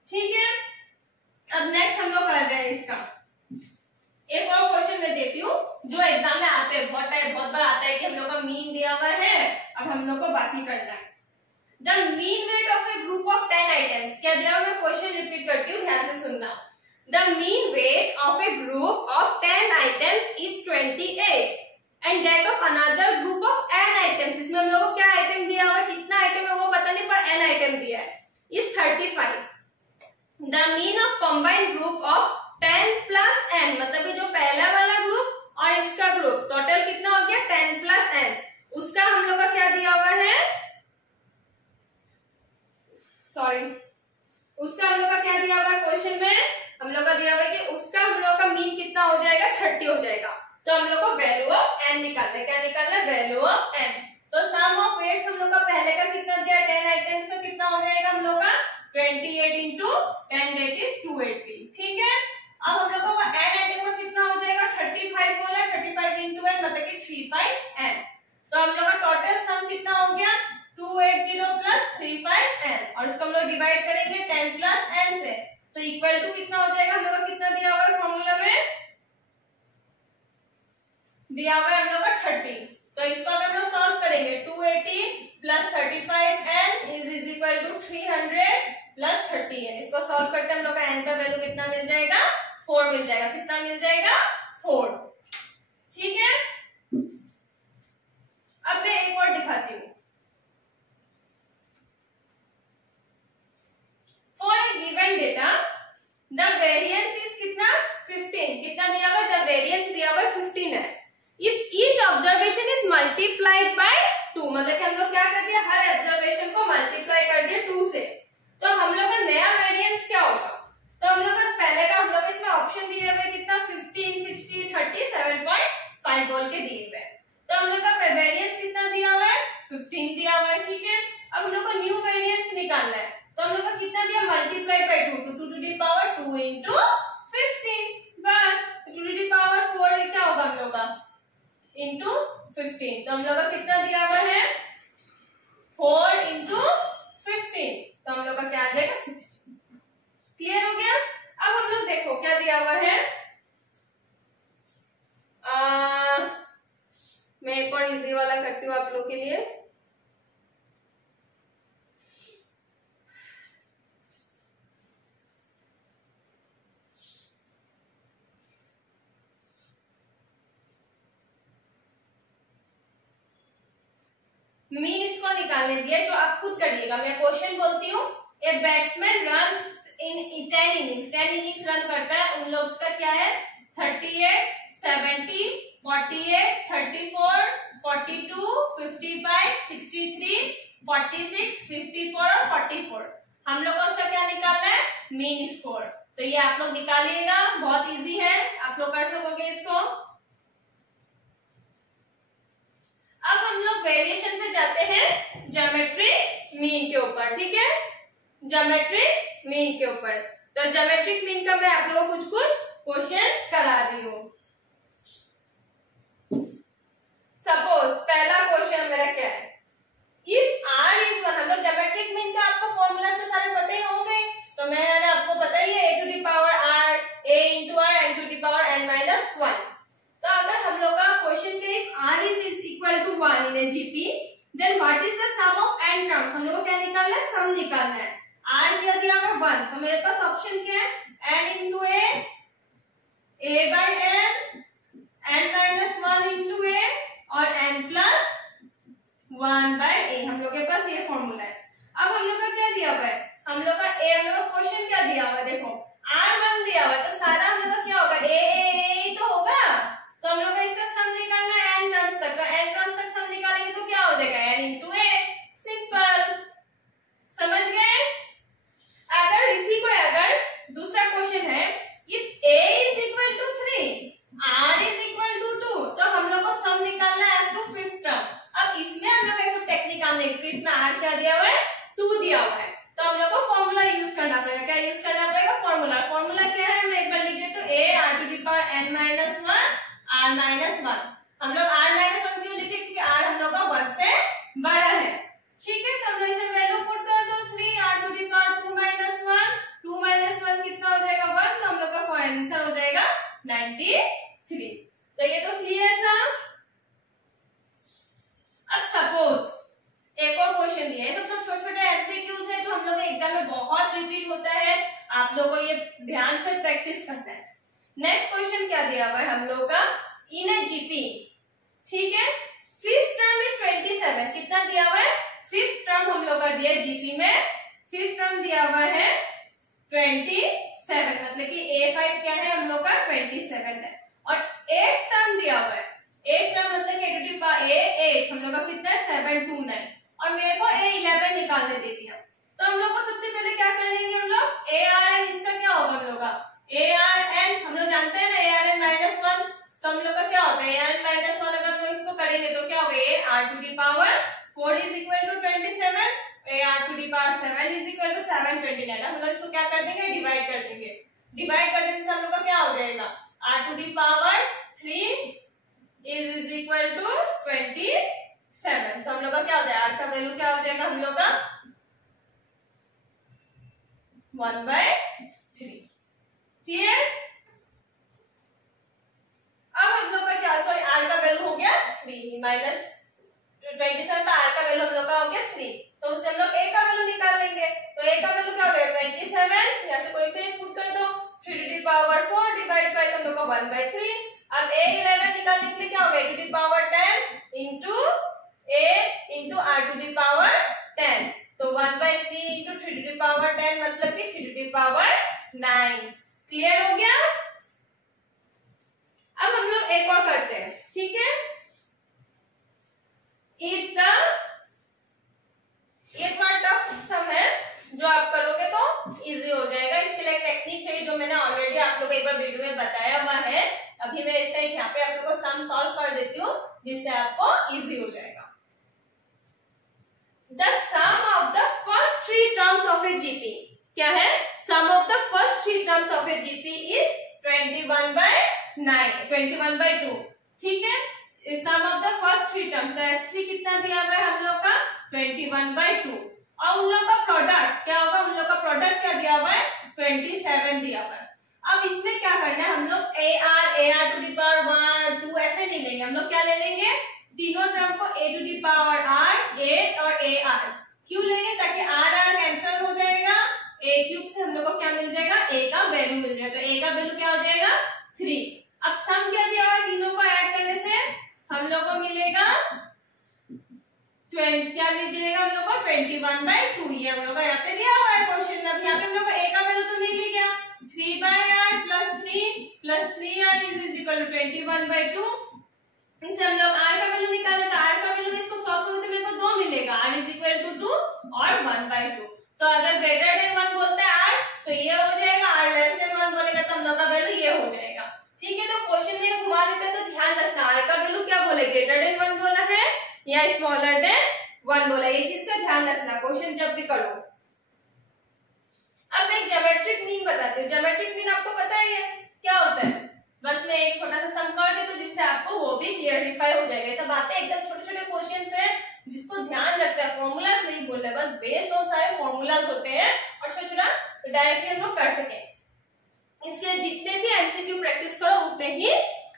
ठीक है, अब नेक्स्ट हम लोग कर रहे हैं इसका एक और क्वेश्चन मैं देती हूँ जो एग्जाम में आते हैं, बहुत बार आता है कि हम लोग का मीन दिया हुआ है, अब हम लोग को बाकी करना है। The mean weight of A group of 10 items, क्या दिया हुआ, मैं क्वेश्चन रिपीट करती हूँ, ध्यान से सुनना। The mean weight of A group of 10 items is 28 and that of another group of n items, इसमें हम लोग को क्या आइटम दिया हुआ है, कितना आइटम है वो पता नहीं, पर n आइटम दिया है, is 35। The mean of combined group of 10 plus n, मतलब ये जो पहला वाला ग्रुप और इसका ग्रुप टोटल कितना हो गया, 10 प्लस n, उसका हम लोग का क्या दिया हुआ है, उसका हम लोग का क्या दिया हुआ है क्वेश्चन में, हम लोग का दिया हुआ है कि उसका हम लोग का मीन कितना हो जाएगा, 30 हो जाएगा। तो हम लोग को वैल्यू ऑफ n निकालना है, क्या निकालना है, वैल्यू ऑफ n। तो सम ऑफ वेट्स हम लोग का पहले का कितना दिया, 10 आइटम्स का कितना हो जाएगा हम लोग का, 28 into 10 that is 280। ठीक है, अब हम लोग को n आइटम का कितना हो जाएगा, 35 बोला, 35 into n मतलब कि 35n। तो हम लोग का टोटल सम कितना हो गया, 280 plus 35n, और इसको हम लोग डिवाइड करेंगे 10 plus n से, तो इक्वल टू कितना हो जाएगा, हम लोग का कितना दिया हुआ है फॉर्मूला में, दिया हुआ है हम लोग का 30। तो इसको हम लोग सॉल्व करेंगे, 280 plus 35n is equal to 300 plus 30n। इसको सॉल्व करते हम लोग का n का वैल्यू कितना मिल जाएगा, 4 मिल जाएगा, कितना मिल जाएगा, 4। ठीक है, अब मैं एक और दिखाती हूँ। For a given data the variance is कितना, 15, कितना दिया हुआ, द वेरिएंस दिया हुआ 15 है। If each observation is multiplied by 2, मतलब कि हम लोग क्या कर दिया, हर ऑब्जर्वेशन को मल्टीप्लाई कर दिया 2 से, तो हम लोग का नया वेरिएंस क्या होगा। तो हम लोग का पहले का हम लोग इसमें ऑप्शन दिए हुए कितना, 15, 60, 30, 7.5 बोल के दिए हुए, तो हम लोग का वेरिएंस कितना दिया हुआ है, 15 दिया हुआ है। ठीक है, अब हम लोग को न्यू वेरिएंस निकालना है, तो हम लोग का कितना दिया, multiply by 2, 2 to the power 2 into 15, बस 2 to the power 4 क्या होगा हम लोग का, into 15, तो हम लोग का कितना दिया हुआ है, 4 into 15, तो हम लोग का क्या आ जाएगा, 16। क्लियर हो गया। अब हम लोग देखो क्या दिया हुआ है, मैं एक और इजी वाला करती हूँ आप लोग के लिए। मीन इसको निकालने दिया, जो आप खुद करिएगा, मैं क्वेश्चन बोलती हूँ। A batsman run in 10 innings, 10 innings run करता है, उन लोग का क्या है, 38, 70, 48, 34, 42, 55, 63, 46, 54 और 44। हम लोग को उसका क्या निकालना है, मीन स्कोर। तो ये आप लोग निकालिएगा, बहुत इजी है, आप लोग कर सकोगे इसको। अब हम लोग वेरिएशन से जाते हैं ज्योमेट्रिक मीन के ऊपर, ठीक है, ज्योमेट्रिक मीन के ऊपर। तो ज्योमेट्रिक मीन का मैं आप लोगों को कुछ क्वेश्चंस करा रही हूँ। सपोज पहला क्वेश्चन मेरा क्या है, इफ r इज 1, हम लोग ज्योमेट्रिक मीन का आपको फॉर्मूला तो सारे पता ही होंगे, तो मैंने आपको पता ही है a to the power r, a into r, n to the power n minus 1। तो अगर हम लोग का क्वेश्चन के if r is equal to 1 in a GP, then what is the sum of n terms, हम लोग को क्या निकालना है, सम निकालना है। r दिया दिया है 1, तो मेरे पास ऑप्शन क्या है, n into a by n minus 1 into a और n plus 1 by a, हम लोग के पास ये फॉर्मूला है। अब हम लोग का क्या दिया हुआ है, हम लोग का हम लोग का क्वेश्चन क्या दिया हुआ है, देखो r1 दिया हुआ है, तो सारा हम लोग का क्या होगा, a तो होगा, तो हम लोग का इसका सम निकालना है n टर्म्स तक, तो n टर्म्स तक सम निकालेंगे तो क्या हो जाएगा, n into a, सिंपल, समझ गए। अगर इसी को अगर दूसरा क्वेश्चन है, if a is equal to 3, r is equal to 2, तो हम लोग को सम निकालना है up to 5th टर्म। अब इसमें हम लोग ऐसा टेक्निक काम नहीं, तो इसमें r क्या दिया हुआ है, 2 दिया हुआ है, तो हम लोग को फॉर्मूला यूज करना पड़ेगा। क्या यूज करना पड़ेगा, फॉर्मूला। फॉर्मूला क्या है, मैं एक बार लिख देती हूँ, a r to the power n minus 1 r minus 1। हम लोग r minus 1 क्यों लिखे, क्योंकि r हम लोग का 1 से बड़ा है, ठीक है। तो हम लोग इसे वैल्यू पुट कर दो, 3 r to the power 2 minus 1, 2 minus 1 कितना हो जाएगा, 1, तो हम लोग का आंसर हो जाएगा 93। तो ये तो क्लियर था। अब सपोज एक और क्वेश्चन दिया है, सब छोटे छोटे एमसीक्यूज है जो हम लोग के एग्जाम में बहुत रिपीट होता है, आप लोगों को ये ध्यान से प्रैक्टिस करना है। नेक्स्ट क्वेश्चन क्या दिया हुआ है हम लोग का, इन ए जीपी, ठीक है, 5th टर्म इज 27, कितना दिया हुआ है, 5th टर्म हम लोग का दिया जीपी में, 5th टर्म दिया हुआ है 27, मतलब कि a5 क्या है हम लोग का 27 है, और 8th टर्म दिया हुआ है, 8 टर्म मतलब कि a to the power a8 हम लोग का कितना है 729, और मेरे को a11 निकालने दे दिया। तो हम लोग को सबसे पहले क्या कर लेंगे, हम लोग arn, इसका क्या होगा हम लोग का arn, हम लोग जानते हैं ना arn minus 1, तो हम लोग का क्या होगा arn minus 1, अगर हम लोग इसको करेंगे तो क्या होगा, a r to the power 4 is equal to 27, a r to the power 7 is equal to 729। हम लोग इसको क्या कर देंगे, डिवाइड कर देंगे, डिवाइड कर देने से हम लोग का क्या हो जाएगा, r to the power 3 is equal to 27। तो हम लोग का क्या हो जाएगा, r का वैल्यू क्या हो जाएगा हम लोग का 1/3, क्लियर। अब हम लोग का क्या, सॉरी r का वैल्यू हो गया 3 माइनस 27, तो r का वैल्यू हम लोग का हो गया 3, तो उससे हम लोग a का वैल्यू निकाल लेंगे, तो a का वैल्यू क्या हो गया 27, या फिर कोई से पुट कर दो, 3 to the power 4 divide by, तो हम लोग का 1/3। अब a11 निकालने के लिए क्या होगा, a to the power 10 into a into r to the power 10, तो 1/3 into 3 to the power 10 मतलब कि 3 to the power 9, क्लियर हो गया। अब हम लोग एक और करते हैं, ठीक है, इफ द, ये थोड़ा टफ सम है, जो आप करोगे तो इजी हो जाएगा। इसके लिए टेक्निक चाहिए जो मैंने ऑलरेडी आप लोगों को एक बार वीडियो में बताया हुआ है, अभी मैं इसका यहाँ पे आप लोगों को सम सॉल्व कर देती हूँ जिससे आपको इजी हो जाएगा। The sum of the first 3 terms of a GP, क्या है, sum of the first 3 terms of a GP is 21/2, ठीक है, sum of the first 3 term, तो S3 कितना दिया हुआ है हम लोग का 21/2, और उन लोग का प्रोडक्ट क्या होगा, उन लोग का प्रोडक्ट क्या दिया हुआ है 27 दिया हुआ है। अब इसमें क्या करना है, हम लोग ar to the power 1 2 ऐसे नहीं लेंगे, हम लोग क्या ले लेंगे, तीनों टर्म को a to the power r, a और ar, क्यों लेंगे, ताकि r कैंसिल हो जाएगा, a क्यूब से हम लोग को क्या मिल जाएगा, a का वैल्यू मिल जाएगा, तो a का वैल्यू क्या हो जाएगा 3। अब सम क्या दिया हुआ है, तीनों को ऐड करने से हम लोग को मिलेगा 20, क्या मिलेगा हम लोग को 21/2, ये हम लोग का यहाँ पे दिया हुआ है क्वेश्चन में। अब यहाँ पे हम लोग को a का वैल्यू तो मिल ही गया, 3/r plus 3r is equal to 21/2। इससे हम लोग r का वैल्यू निकाले, तो r का वैल्यू इसको सॉल्व करोगे तो मेरे को 2 मिलेगा, r is equal to 2 और 1/2। तो अगर ग्रेटर देन 1 बोलता है r तो ये हो जाएगा, r लेस देन 1 बोलेगा तो हम लोग का वैल्यू ये हो जाएगा, ठीक है। तो क्वेश्चन में घुमा देते हैं, तो ध्यान रखना r का वैल्यू क्या बोले, ग्रेटर देन 1 बोला है या स्मॉलर देन 1 बोला। ये चीज का ध्यान रखना क्वेश्चन जब भी करो। अब मैं ज्योमेट्रिक मीन बताती हूँ। ज्योमेट्रिक मीन आपको पता ही है क्या होता है, बस मैं एक छोटा सा सम कर देती हूँ जिससे आपको वो भी क्लियरिफाई हो जाएगा। ये सब बातें एकदम छोटे छोटे क्वेश्चन है जिसको ध्यान रखता है, फॉर्मूलाज नहीं बोल रहे, बस बेस्ड ऑन सारे फॉर्मूलाज होते हैं और छोटा छोटा तो डायरेक्टली हम लोग कर सके। इसके लिए जितने भी एमसीक्यू प्रैक्टिस करो उतने ही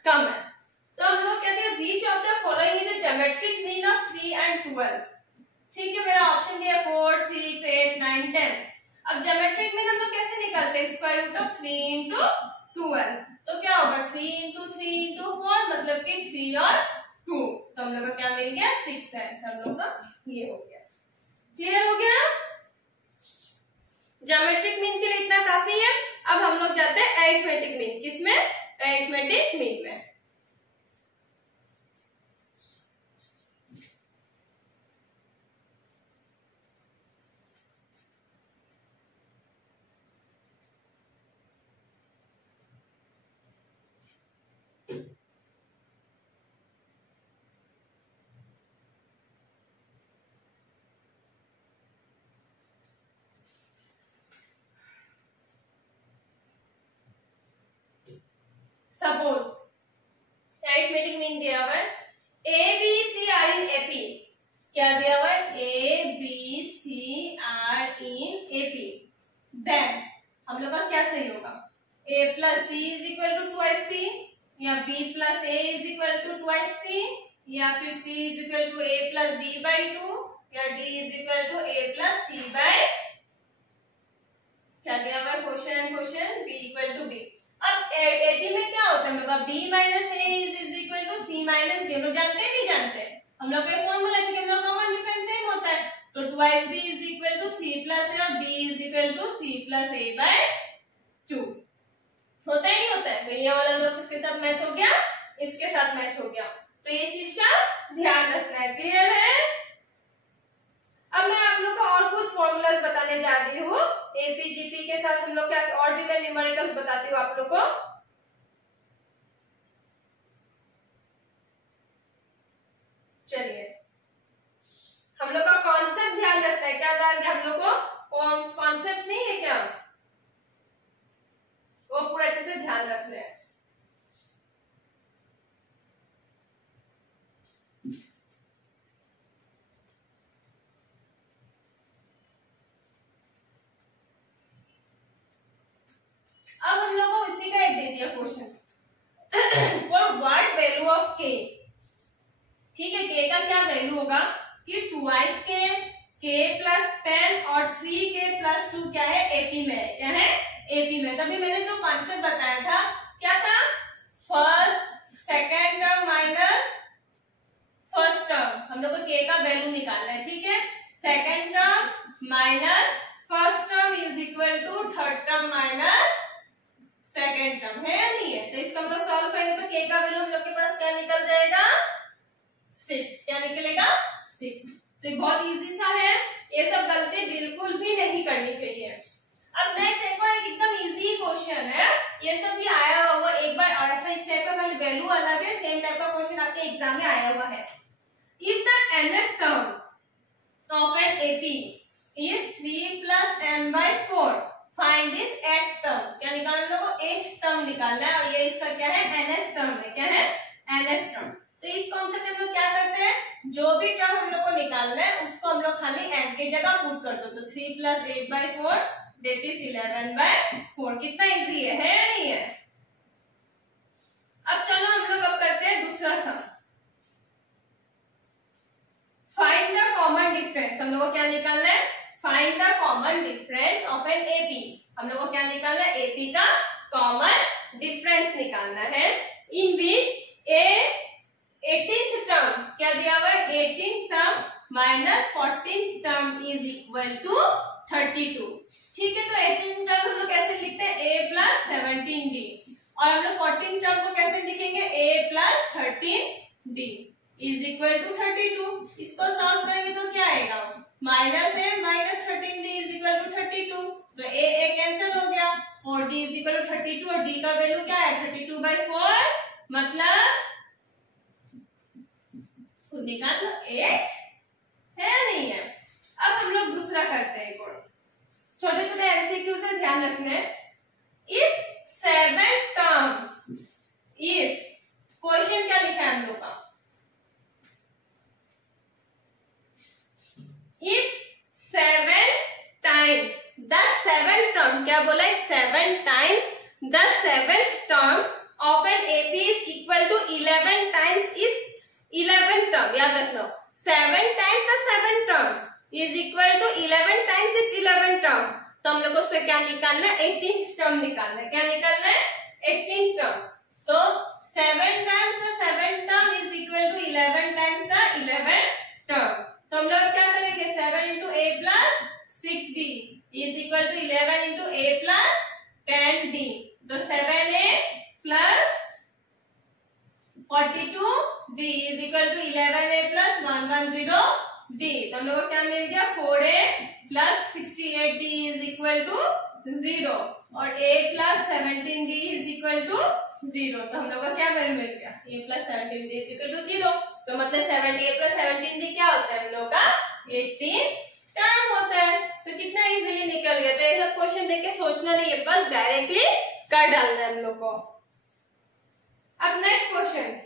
कम है। तो हम लोग कहते हैं which of the following is a geometric mean of 3 and 12। ठीक है, मेरा ऑप्शन क्या है 4, 6, 8, 9, 10। अब ज्योमेट्रिक मीन हम लोग कैसे निकालते हैं, स्क्वायर रूट ऑफ 3 into 12। तो क्या होगा 3 into 3 into 4 मतलब कि 3 और 2, तो हम लोग का क्या मिल गया 6 का आंसर हम लोग का ये हो गया। क्लियर हो गया, ज्योमेट्रिक मीन के लिए इतना काफी है। अब हम लोग जाते हैं अरिथमेटिक मीन। किसमें, अरिथमेटिक मीन में। सपोज अरिथमेटिक मीन दिया हुआ है A B C are in AP. क्या दिया हुआ है, A B C are in AP. Then हम लोग का क्या सही होगा, a plus C is equal to twice B, या b plus A is equal to twice C, या फिर c is equal to a plus b by 2, या d is equal to a plus c by, क्या दिया हुआ है question b equal to b। अब एटी में क्या होता है, मतलब b minus A is equal to C minus B. हम लोग जानते हैं नहीं जानते, हम लोग का फॉर्मूला है क्योंकि हम लोग कॉमन डिफरेंस सेम होता है। तो twice b is equal to c plus a और b is equal to c plus a by 2। होता है नहीं होता है, तो ये वाला लोग इसके साथ मैच हो गया, इसके साथ मैच हो गया, तो ये चीज का ध्यान रखना है। क्लियर है। अब मैं आप लोग को और कुछ फॉर्मूलाज बताने जा रही हूँ एपीजीपी के साथ। हम लोग क्या और भी मैं न्यूमेरिकल्स बताती हूँ आप लोग को। चलिए, हम लोग का कॉन्सेप्ट ध्यान रखना है। क्या ध्यान है हम लोग को, कॉन्सेप्ट नहीं है क्या, वो पूरा अच्छे से ध्यान रखना है। अब हम लोग को इसी का एक दे दिया question for what value of के। ठीक है, के का क्या वैल्यू होगा कि 2 के प्लस 10 और 3k प्लस 2 क्या है एपी में है। क्या है, एपी में। तभी मैंने जो कॉन्सेप्ट बताया था क्या था, first second term minus first term. हम लोग को के का वैल्यू निकालना है। ठीक है, second term minus first term is equal to third term minus second term, है या नहीं है। तो इसको हम लोग सॉल्व करेंगे तो के का वैल्यू हम लोग के पास क्या निकल जाएगा 6। क्या निकलेगा 6। तो ये बहुत इजी सा है, ये सब गलती बिल्कुल भी नहीं करनी चाहिए। अब नेक्स्ट एक बार एकदम इजी क्वेश्चन है, ये सब भी आया हुआ एक बार ऐसा इस टाइप का, खाली वैल्यू अलग है, सेम टाइप का क्वेश्चन आपके एग्जाम में आया हुआ है। If the nth term of an AP is 3 plus n by 4 find this nth term. क्या निकालना है, हम लोग को nth टर्म निकालना है और ये इसका क्या है nth टर्म है। क्या है nth टर्म। तो इस कॉन्सेप्ट में हम लोग क्या करते हैं, जो भी टर्म हम लोग को निकालना है उसको हम लोग खाली n के जगह पुट कर दो। तो 3 plus 8 by 4 that is 11 by 4। कितना इजी है या नहीं है। अब चलो हम लोग अब करते हैं दूसरा सम, फाइंड द कॉमन डिफरेंस। हम लोग को क्या निकालना है, find the common difference of an AP. हम लोग को क्या निकालना है, एपी का कॉमन डिफरेंस निकालना है। इन विच ए 18th टर्म क्या दिया हुआ है, 18th term minus 14th term is equal to 32। ठीक है, तो 18th टर्म हम लोग कैसे लिखते हैं, a प्लस 17d, और हम लोग 14th टर्म को कैसे लिखेंगे, a plus 13d is equal to 32। इसको सॉल्व करेंगे तो क्या आएगा, minus a minus 13d is equal to 32। तो a कैंसिल हो गया, 4d इज इक्वल टू 32 और d का वैल्यू क्या है 32 बाई 4, मतलब खुद निकाल लो 8 है ध्यान रखना है। इफ 7 टर्म्स, इफ क्वेश्चन क्या लिखा है हम लोग का, if 7 times the 7th term, क्या बोला है, 7 times the 7th term of an AP is equal to 11 times its 11th term. याद रखना 7 times the 7th term is equal to 11 times its 11th term. तो हम लोग को उसका क्या निकालना है, 18th टर्म निकालना है। क्या निकालना है, 18th टर्म। तो 7 times the 7th term is equal to 11 times the 11th term. तो हम लोग क्या करेंगे, 7 into A plus 6d is equal to 11 into A plus 10d। तो 7a plus 42d is equal to 11a plus 110d। तो हम लोग को क्या मिल गया, 4a plus 68d is equal to 0 और a plus 17d is equal to 0। तो हम लोग को क्या वैल्यू मिल गया, a plus 17d is equal to 0। तो मतलब 7a प्लस 17d क्या होता है हम लोग का, 18 टर्म होता है। तो कितना इजीली निकल गया। तो ये सब क्वेश्चन देख के सोचना नहीं है, बस डायरेक्टली कर डालना है हम लोग को। अब नेक्स्ट क्वेश्चन,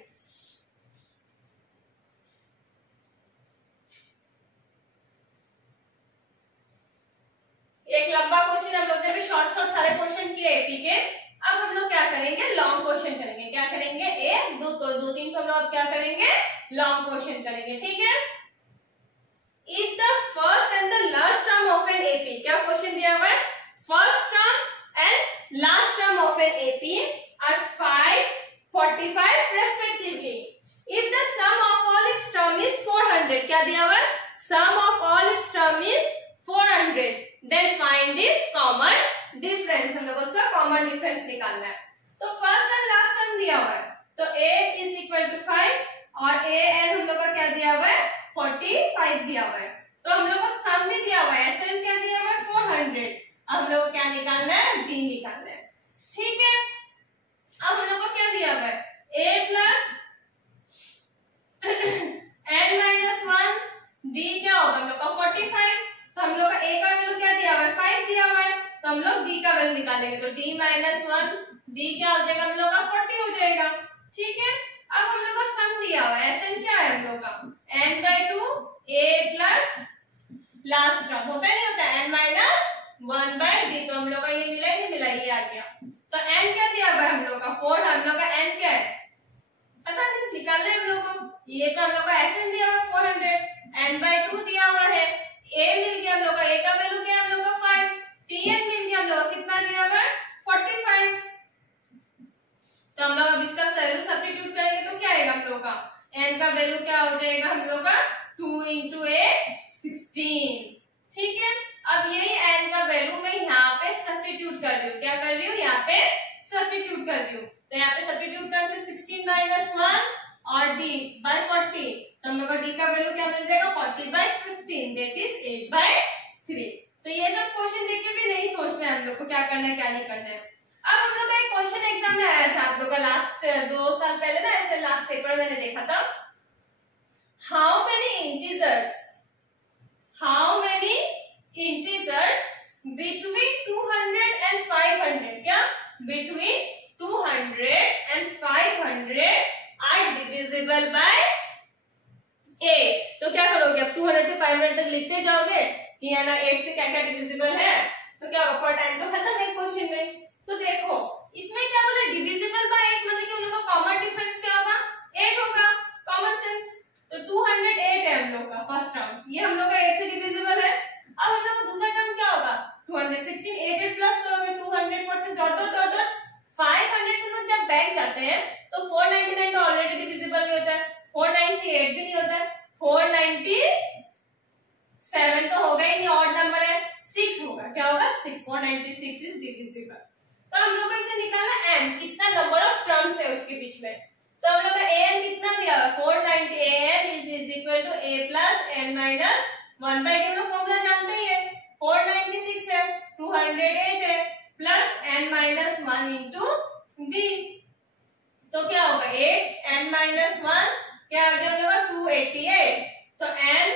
एक लंबा क्वेश्चन हम लोग ने भी शॉर्ट सारे क्वेश्चन किए एपी के। अब हम लोग क्या करेंगे, लॉन्ग क्वेश्चन करेंगे। क्या करेंगे, दो तीन को हम लोग क्या करेंगे, लॉन्ग क्वेश्चन करेंगे। ठीक है। If the first and the last term of an AP, क्या क्वेश्चन दिया हुआ है, first term and last term of an AP are 5, 45 respectively. If the sum of all its term is 400, क्या दिया हुआ है, sum of all its term is 400, then find its common difference। हम लोग उसका common difference निकालना है। तो फर्स्ट एंड लास्ट टर्म दिया हुआ है, तो a is equal to 5 और a n हम लोग का क्या दिया हुआ है, 45 दिया हुआ है। तो हम लोग को सम भी दिया हुआ है, SN क्या दिया हुआ है, 400। अब हम लोग को क्या निकालना है, D निकालना है। ठीक है। अब हम लोग को क्या दिया हुआ है, A plus n minus 1 D क्या होगा हम लोग का 45। तो हम लोग का A का वैल्यू क्या दिया हुआ है, 5 दिया हुआ है। तो हम लोग D का वैल्यू निकालेंगे। तो D माइनस 1 D क्या हो जाएगा हम लोग का 40 हो जाएगा। ठीक है। अब हम लोग का सम दिया हुआ है, SN क्या है हम लोग का, n/2 A plus last term होता नहीं होता, n माइनस 1/d। तो हम लोग का ये मिला नहीं मिला, ये आ गया। तो n क्या दिया हुआ है हम लोग का 4, हम लोग का n क्या है पता नहीं, निकाल रहे हम लोग को। ये तो हम लोग का SN दिया हुआ है 400, n/2 दिया हुआ है, a मिल गया हम लोग का, a का वैल्यू क्या है हम लोग का 5, tn मिल गया हम लोग कितना दिया हुआ है 45। तो हम लोग अब इसका वैल्यू सब्स्टिट्यूट करेंगे तो क्या आएगा हम लोग का, n का वैल्यू क्या हो जाएगा हम लोग का 2 इंटू a 16। ठीक है। अब यही n का वैल्यू मैं यहाँ पे सब्स्टिट्यूट कर रही हूँ। क्या कर रही हूँ, यहाँ पे सब्स्टिट्यूट कर रही हूँ। तो यहाँ पे सब्स्टिट्यूट करने से 16 माइनस 1 और d बाय 40। तो हम लोग का d का वैल्यू क्या मिल जाएगा 40/15, दैट इज 8/3। तो ये सब क्वेश्चन देख के भी नहीं सोचना है हम लोग को क्या करना है क्या नहीं करना है। अब हम लोग का एक क्वेश्चन एग्जाम में आया था आप लोग का लास्ट 2 साल पहले ना, ऐसे लास्ट पेपर मैंने देखा था, how many integers between 200 and 500, क्या between 200 and 500 are divisible by 8। तो क्या करोगे, अब 200 से 500 तक लिखते जाओगे कि है ना 8 से क्या क्या डिविजिबल है। तो क्या होगा, टाइम तो खत्म है क्वेश्चन में। तो देखो इसमें क्या बोला, डिविजिबल बाय 8 मतलब कि उन लोगों का कॉमन डिफरेंस क्या होगा, 8 होगा, कॉमन सेंस। तो 208 है हम लोग का फर्स्ट टर्म, ये हम लोग का 8 से डिविजिबल है। अब हम लोग का दूसरा टर्म क्या होगा, 216, 8 प्लस करोगे 240 डॉट डॉट डॉट डॉट 500 से लोग जब बैक जाते हैं तो 499 तो ऑलरेडी डिविजिबल नहीं होता है, 498 भी नहीं होता है, 497 तो होगा ही नहीं, ऑड नंबर है, 6 होगा, क्या होगा 6, 496 इज डिविजिबल। तो हम लोग को इसे निकालना n, कितना नंबर ऑफ टर्म्स है उसके बीच में। तो हम लोग का an कितना दिया हुआ, 490 an is equal to a plus n minus 1/d का फॉर्मूला जानते ही है, 496 है, 208 है, plus n minus 1 into d। तो क्या होगा 8 n माइनस 1 क्या आ गया हम लोग का 288। तो n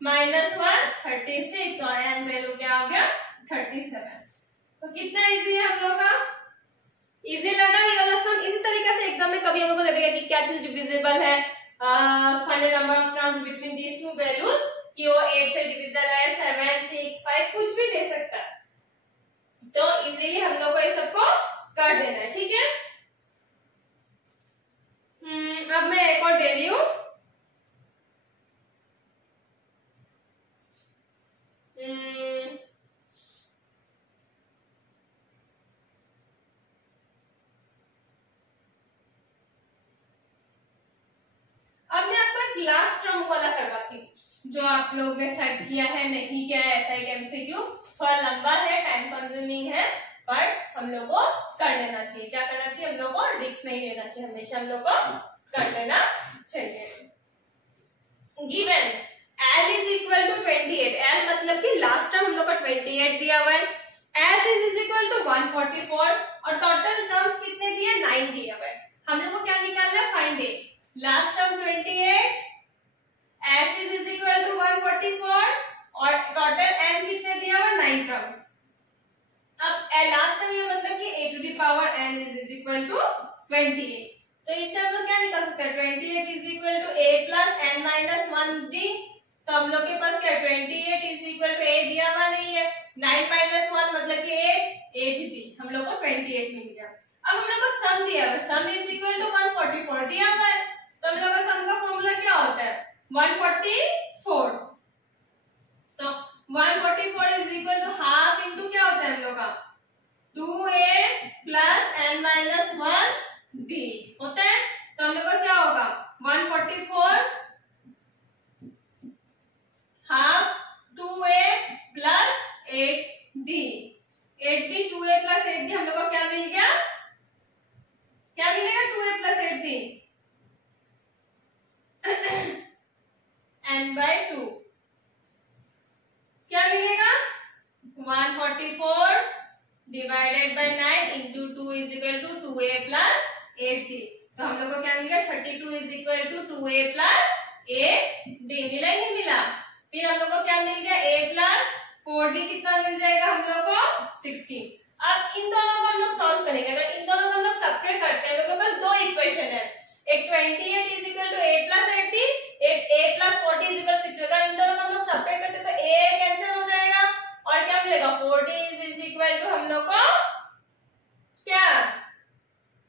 माइनस 1 36 और n वैल्यू क्या आ गया 37। तो कितना इजी है हम लोग का, इजी लगा ये वाला सम। इसी तरीके से एग्जाम में कभी हम लोग को दे देगा कि क्या चीज डिविजिबल है, find the number of terms between these two values, कि वो 8 से डिविजिबल है, 7, 6, 5 कुछ भी दे सकता है। तो इजीली हम लोग को ये सबको कर देना है, ठीक है। अब मैं एक और दे रही हूँ, अब मैं आपको एक लास्ट टर्म वाला करवाती हूँ, जो आप लोग ने शायद किया है, नहीं किया है, ऐसा एक एमसीक्यू थोड़ा लंबा है, टाइम कंज्यूमिंग है, पर हम लोग को कर लेना चाहिए। क्या करना चाहिए, हम लोग को रिस्क नहीं लेना चाहिए, हमेशा हम लोग को कर लेना चाहिए। Given L is equal to 28, L मतलब कि लास्ट टर्म हम लोग का 28 दिया हुआ है, S is equal to 144 और टोटल टर्म्स कितने दिए, 9 दिया हुआ है। हम लोग को क्या निकालना है, find A. Last term 28, S is equal to 144 और टोटल n कितने दिया हुआ, 9 टर्म्स। अब लास्ट टर्म ये मतलब कि a to the power n is equal to 28, तो इससे हम लोग क्या निकाल सकते हैं, 28 is equal to a plus n minus 1d। तो हम लोग के पास क्या 28 is equal to a दिया हुआ नहीं है, 9 minus 1 मतलब कि 8 दी, हम लोग को 28 मिल गया। अब हम लोग को सम दिया हुआ है, सम इज इक्वल टू 144 दिया हुआ है, तो हम लोग का सम का फॉर्मूला क्या होता है, 144। तो 144 is equal to half into क्या होता है हम लोग का 2a plus n minus 1d होता है। तो हम लोग का क्या होगा 144 half 2a plus 8d, 8d 2a plus 8d हम लोग को क्या मिल गया, क्या मिलेगा 2a प्लस 8d n/2 क्या मिलेगा 144 divided by 9 into 2 is equal to 2a plus 8d। तो हम लोग को क्या मिल गया 32 is equal to 2a plus 8d, मिला ही नहीं मिला। फिर हम लोग को क्या मिल गया a प्लस 4d कितना मिल जाएगा हम लोग को 16। अब इन दोनों को हम लोग सॉल्व करेंगे, अगर इन दोनों को हम लोग सब्ट्रैक्ट करते हैं, हम लोग के पास दो इक्वेशन है, एक 28 इज इक्वल टू 8 प्लस 80, एक a प्लस 40 इज इक्वल 60। अगर इन दोनों को हम लोग सब्ट्रैक्ट करते हैं तो a कैंसिल हो जाएगा और क्या मिलेगा 40 इज इक्वल टू हम लोग को क्या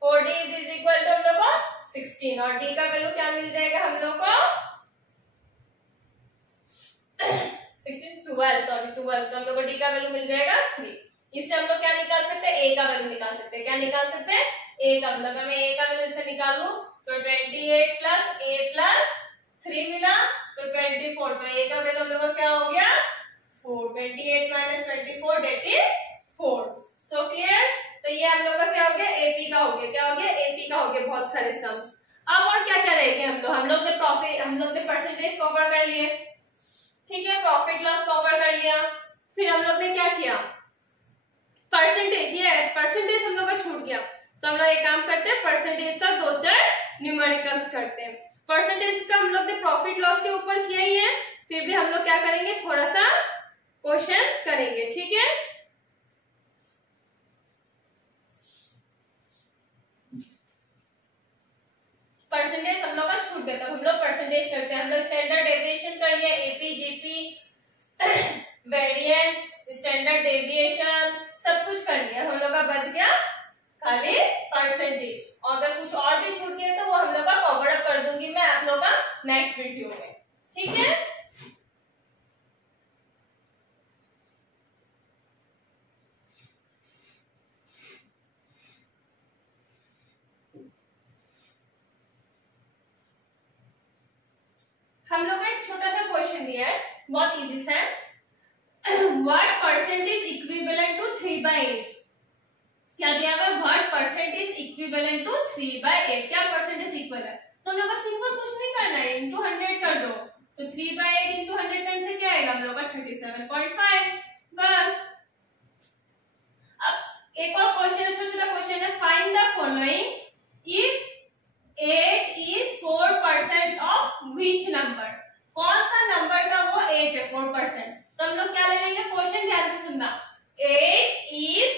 40 इज इक्वल टू हम लोग को 16 और d का वैल्यू क्या मिल जाएगा हम लोग को 12 तो हम लोग को d का वैल्यू मिल जाएगा 3। इससे हम लोग क्या निकाल सकते हैं a का वैल्यू निकाल सकते हैं, क्या निकाल सकते हैं a का, मतलब मैं a का वैल्यू इससे निकालूं तो 28 प्लस a प्लस 3 मिला तो 24, तो a का वैल्यू हम लोग का क्या हो गया 4, 28 minus 24 that is 4। So clear, तो ये हम लोग का क्या हो गया AP का हो गया, क्या हो गया AP का हो गया बहुत सारे सम्स। अब और क्या क्या रहेंगे हम लोग ने प्रॉफिट, हम लोग ने परसेंटेज कवर कर लिए, ठीक है, प्रॉफिट लॉस कवर कर लिया। फिर हम लोग ने क्या किया परसेंटेज, ये परसेंटेज हम लोग का छूट गया, तो हम लोग एक काम करते हैं परसेंटेज का 2-4 न्यूमेरिकल्स करते हैं। परसेंटेज का हम लोग ने प्रॉफिट लॉस के ऊपर किया ही है, फिर भी हम लोग क्या करेंगे थोड़ा सा क्वेश्चंस करेंगे, ठीक है। परसेंटेज हम लोग का छूट गया, तो हम लोग परसेंटेज करते हैं। हम लोग स्टैंडर्ड डेविएशन कर लिया, AP GP variance standard deviation सब कुछ कर लिया, हम लोग का बच गया खाली परसेंटेज। और अगर कुछ और भी छूट गया तो वो हम लोग का कवर अप कर दूंगी मैं आप लोग का नेक्स्ट वीडियो में, ठीक है। हम लोग का एक छोटा सा क्वेश्चन दिया है, बहुत इजी सा है। What percent is equivalent to 3/8? क्या दिया हुआ है what percent is equivalent to 3/8? क्या परसेंटेज इक्वल है, तो हम लोग का सिंपल कुछ नहीं करना है, इंटू 100 कर दो, तो 3/8 इंटू 100 करने से क्या आएगा हम लोग का 37.5 बस। अब एक और क्वेश्चन है, छोटा छोटा क्वेश्चन है, find the following if 8 is 4% of which number? कौन सा नंबर का वो 8 है 4%? तो हम लोग क्या ले लेंगे, क्वेश्चन ध्यान से सुनना, 8 is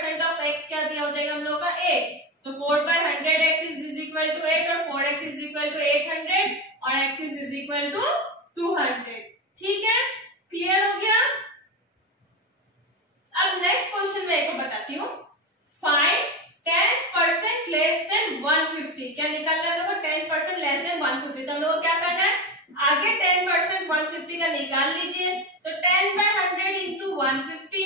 10% ऑफ x क्या दिया हो जाएगा हम लोग का 8, तो 4/100x इज इक्वल टू 8 और 4x इज इक्वल टू 800 और x इज इक्वल टू 200। ठीक है, क्लियर हो गया। अब नेक्स्ट क्वेश्चन मैं एक बताती हूँ, फाइंड 10% लेस देन 150। क्या निकालना है हम लोग को? 10% लेस देन 150। तो हम लोग को क्या करना है, आगे 10% 150 का निकाल लीजिए, तो 10/100 इंटू 150।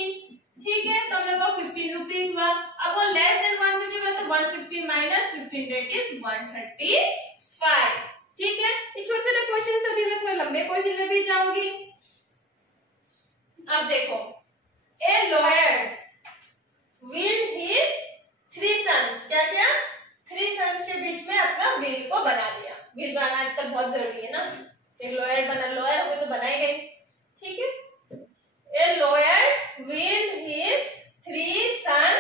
ठीक है, तो हम लोग को 15 रुपीज हुआ। अब वो लेस देन 150 हुआ तो 150 माइनस 15 दैट इज 135। ठीक है, ये छोटे छोटे क्वेश्चन अभी मैं थोड़े लंबे क्वेश्चन में भी जाऊंगी। अब देखो, a lawyer will his 3 sons, क्या क्या 3 सन्स के बीच में अपना विल को बना दिया। विल बनाना आजकल बहुत जरूरी है ना, एक लॉयर हो गए तो बनाएंगे। ठीक है, a lawyer will his 3 son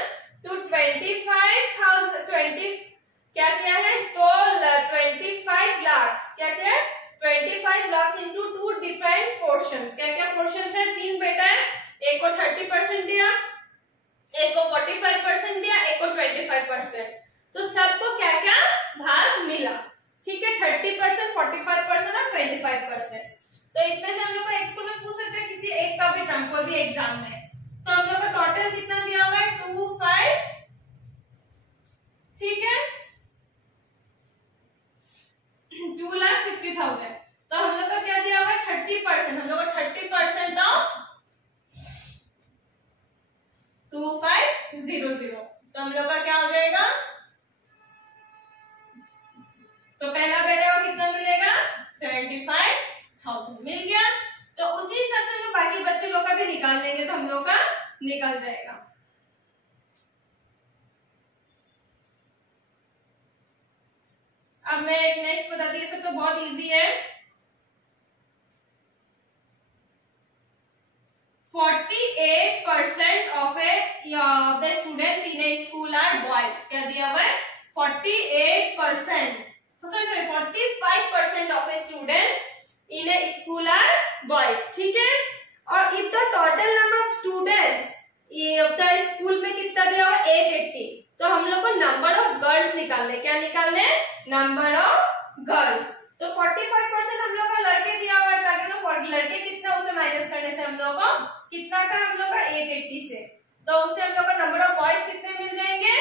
to 25,000 क्या क्या है, 25 लाख, क्या क्या 25 लाख इंटू 2 डिफरेंट पोर्शंस। क्या क्या पोर्शंस है, 3 बेटा है, एक को 30% दिया, एक को 45% दिया, एक को 25%। तो सबको क्या क्या भाग मिला। ठीक है, 30%, 45% और 25%। तो इसमें से हम लोग को एक्सको में पूछ सकते हैं किसी एक का भी टर्म, कोई भी एग्जाम में। तो हम लोग का टोटल कितना दिया हुआ है, 25। ठीक है, 2,50,000। तो हम लोग का क्या दिया हुआ है, 30%। हम लोग को 30% ऑफ 2500। तो हम लोग का क्या हो जाएगा, तो पहला बेटा को कितना मिलेगा, 75,000 मिल गया। तो उसी हिसाब से हम लोग बाकी बच्चे लोग का भी निकाल लेंगे, तो हम लोग का निकल जाएगा। अब मैं एक नेक्स्ट बताती हूँ, सब तो बहुत इजी है। 48% of the students in a school are boys. क्या दिया हुआ है, 48%, sorry 45% of students in a school are boys. ठीक है, और if the total number of students the school में कितना दिया हुआ, 880। तो हम लोग को नंबर ऑफ गर्ल्स निकालने, क्या निकालने, नंबर ऑफ गर्ल्स। तो 45% हम लोग का लड़के दिया हुआ है, ताकि ना लड़के कितना उसे माइनस करने से हम लोग को कितना का, हम लोग का 880 से, तो उससे हम लोग का नंबर ऑफ बॉयज कितने मिल जाएंगे,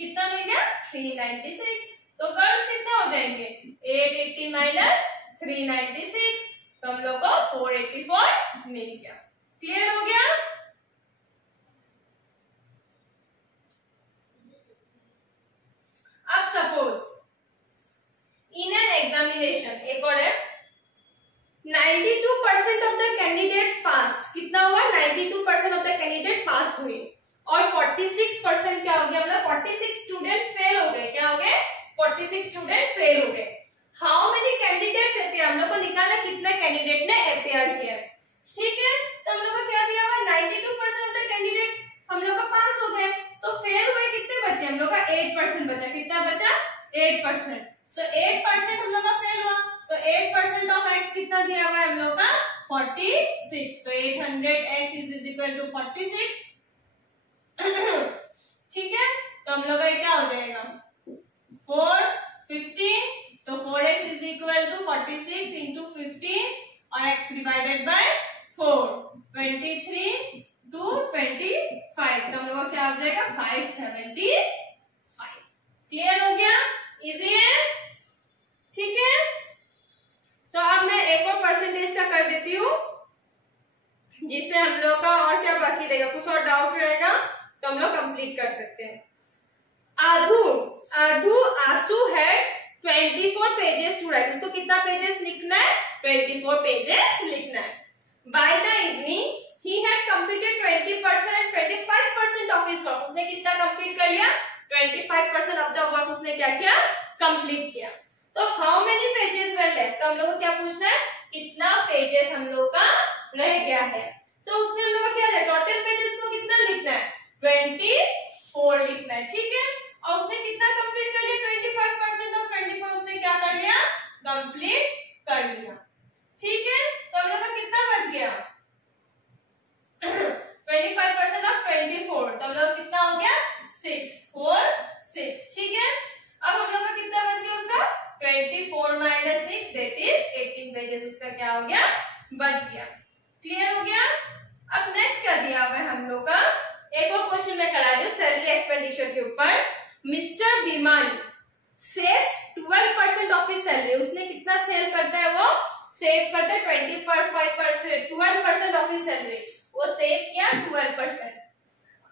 कितना मिल गया, 396। तो गर्ल्स कितना हो जाएंगे, 880 माइनस 396, तो हम लोग को 484 मिल गया। क्लियर हो गया। अब सपोज इन एन एग्जामिनेशन, एक और है, 92% ऑफ द कैंडिडेट्स पास। कितना हुआ, 92% ऑफ द कैंडिडेट पास हुए और 46% क्या हो गया, मतलब 46 स्टूडेंट फेल हो गए। क्या हो गए, 46 स्टूडेंट फेल हो गए। हाउ मेनी कैंडिडेट्स अपियर, हम लोग को निकालना कितने कैंडिडेट ने अपियर किया। ठीक है, तो हम लोग को क्या दिया हुआ, 92% ऑफ द कैंडिडेट्स हम लोग का पास हो गए, तो फेल हुए कितने बचे, हम लोग का 8% बचा। कितना बचा, 8%। तो 8% हम लोग का फेल हुआ, तो 8% ऑफ x कितना दिया हुआ है हम लोग का, 46। तो 800x इज इक्वल टू 46। ठीक है, तो हम लोग का क्या हो जाएगा, 450। तो 4x is equal to 46 into 15 और x डिवाइडेड बाय 4, 23 टू 25। तो हम लोग का क्या हो जाएगा, 575। क्लियर हो गया, इजी है। ठीक है, तो अब मैं एक और परसेंटेज का कर देती हूँ, जिससे हम लोग का और क्या बाकी रहेगा, कुछ और डाउट रहेगा तो हम लोग कंप्लीट कर सकते हैं। आसू है 24 पेजेस टू राइट। उसको कितना पेजेस लिखना है, 24 पेजेस लिखना है। By the evening he had completed 25% of his work. उसने कितना कंप्लीट कर लिया, 25% ऑफ द वर्क उसने क्या किया, कंप्लीट किया। तो how many pages were left, तो हम लोग को क्या पूछना है, कितना पेजेस हम लोग का रह गया है। तो उसने हम लोग का क्या है, टोटल पेजेस को कितना लिखना है, 24 लिखना है। ठीक है, और उसने कितना कंप्लीट कर लिया, 25% ऑफ 24 उसने क्या कर लिया, कंप्लीट कर लिया। ठीक है, तो हम बच गया। क्लियर हो गया। अब नेक्स्ट क्या दिया हुआ है हम लोग का, एक और क्वेश्चन मैं करा रही हूँ सैलरी एक्सपेंडिचर के ऊपर। Mister Bimani saves 12% of his salary, उसने कितना सेल करता है, वो सेव करता है 25%, 12% ऑफ हिज सैलरी, वो सेव किया 12%।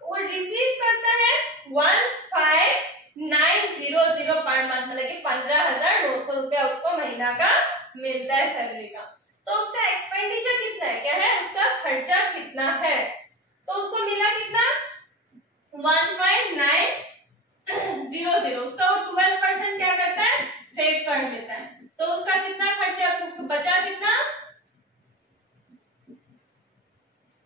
वो रिसीव करता है 15,900 पर मंथ, मतलब कि 15,900 रुपया उसको महीना का मिलता है सैलरी का। तो उसका एक्सपेंडिचर कितना है, क्या है उसका खर्चा कितना है, तो उसको मिला कितना 15,900, उसका वो 12% क्या करता है सेव कर लेता है। तो उसका कितना खर्चा बचा, कितना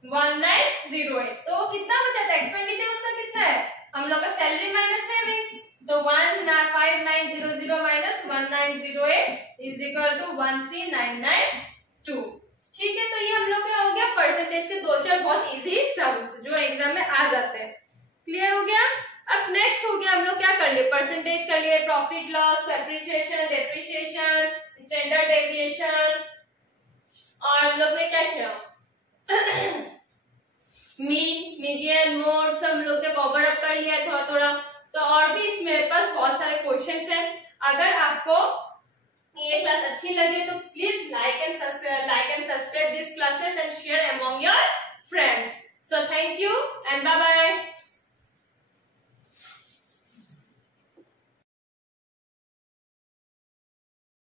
1908। तो वो कितना बचा था, एक्सपेंडिचर उसका कितना है, हम लोग का सैलरी माइनस सेविंग्स, तो 15,900 माइनस 1908 इज इक्वल टू 13,992। ठीक है, तो ये हम लोग का हो गया परसेंटेज के दो चार बहुत इजी सम्स जो एग्जाम में आ जाते हैं। क्लियर हो गया। अब नेक्स्ट हो गया हम लोग क्या कर लिए, परसेंटेज कर लिए, profit loss, appreciation, depreciation, standard deviation, और हम लोग ने क्या किया मीन, मीडियन, मोड सब लोग ने कवर अप कर लिया थोड़ा थोड़ा। तो और भी इसमें मेरे पास बहुत सारे क्वेश्चंस हैं। अगर आपको ये क्लास अच्छी लगे तो please like and subscribe this classes and share among your friends. So thank you and bye bye.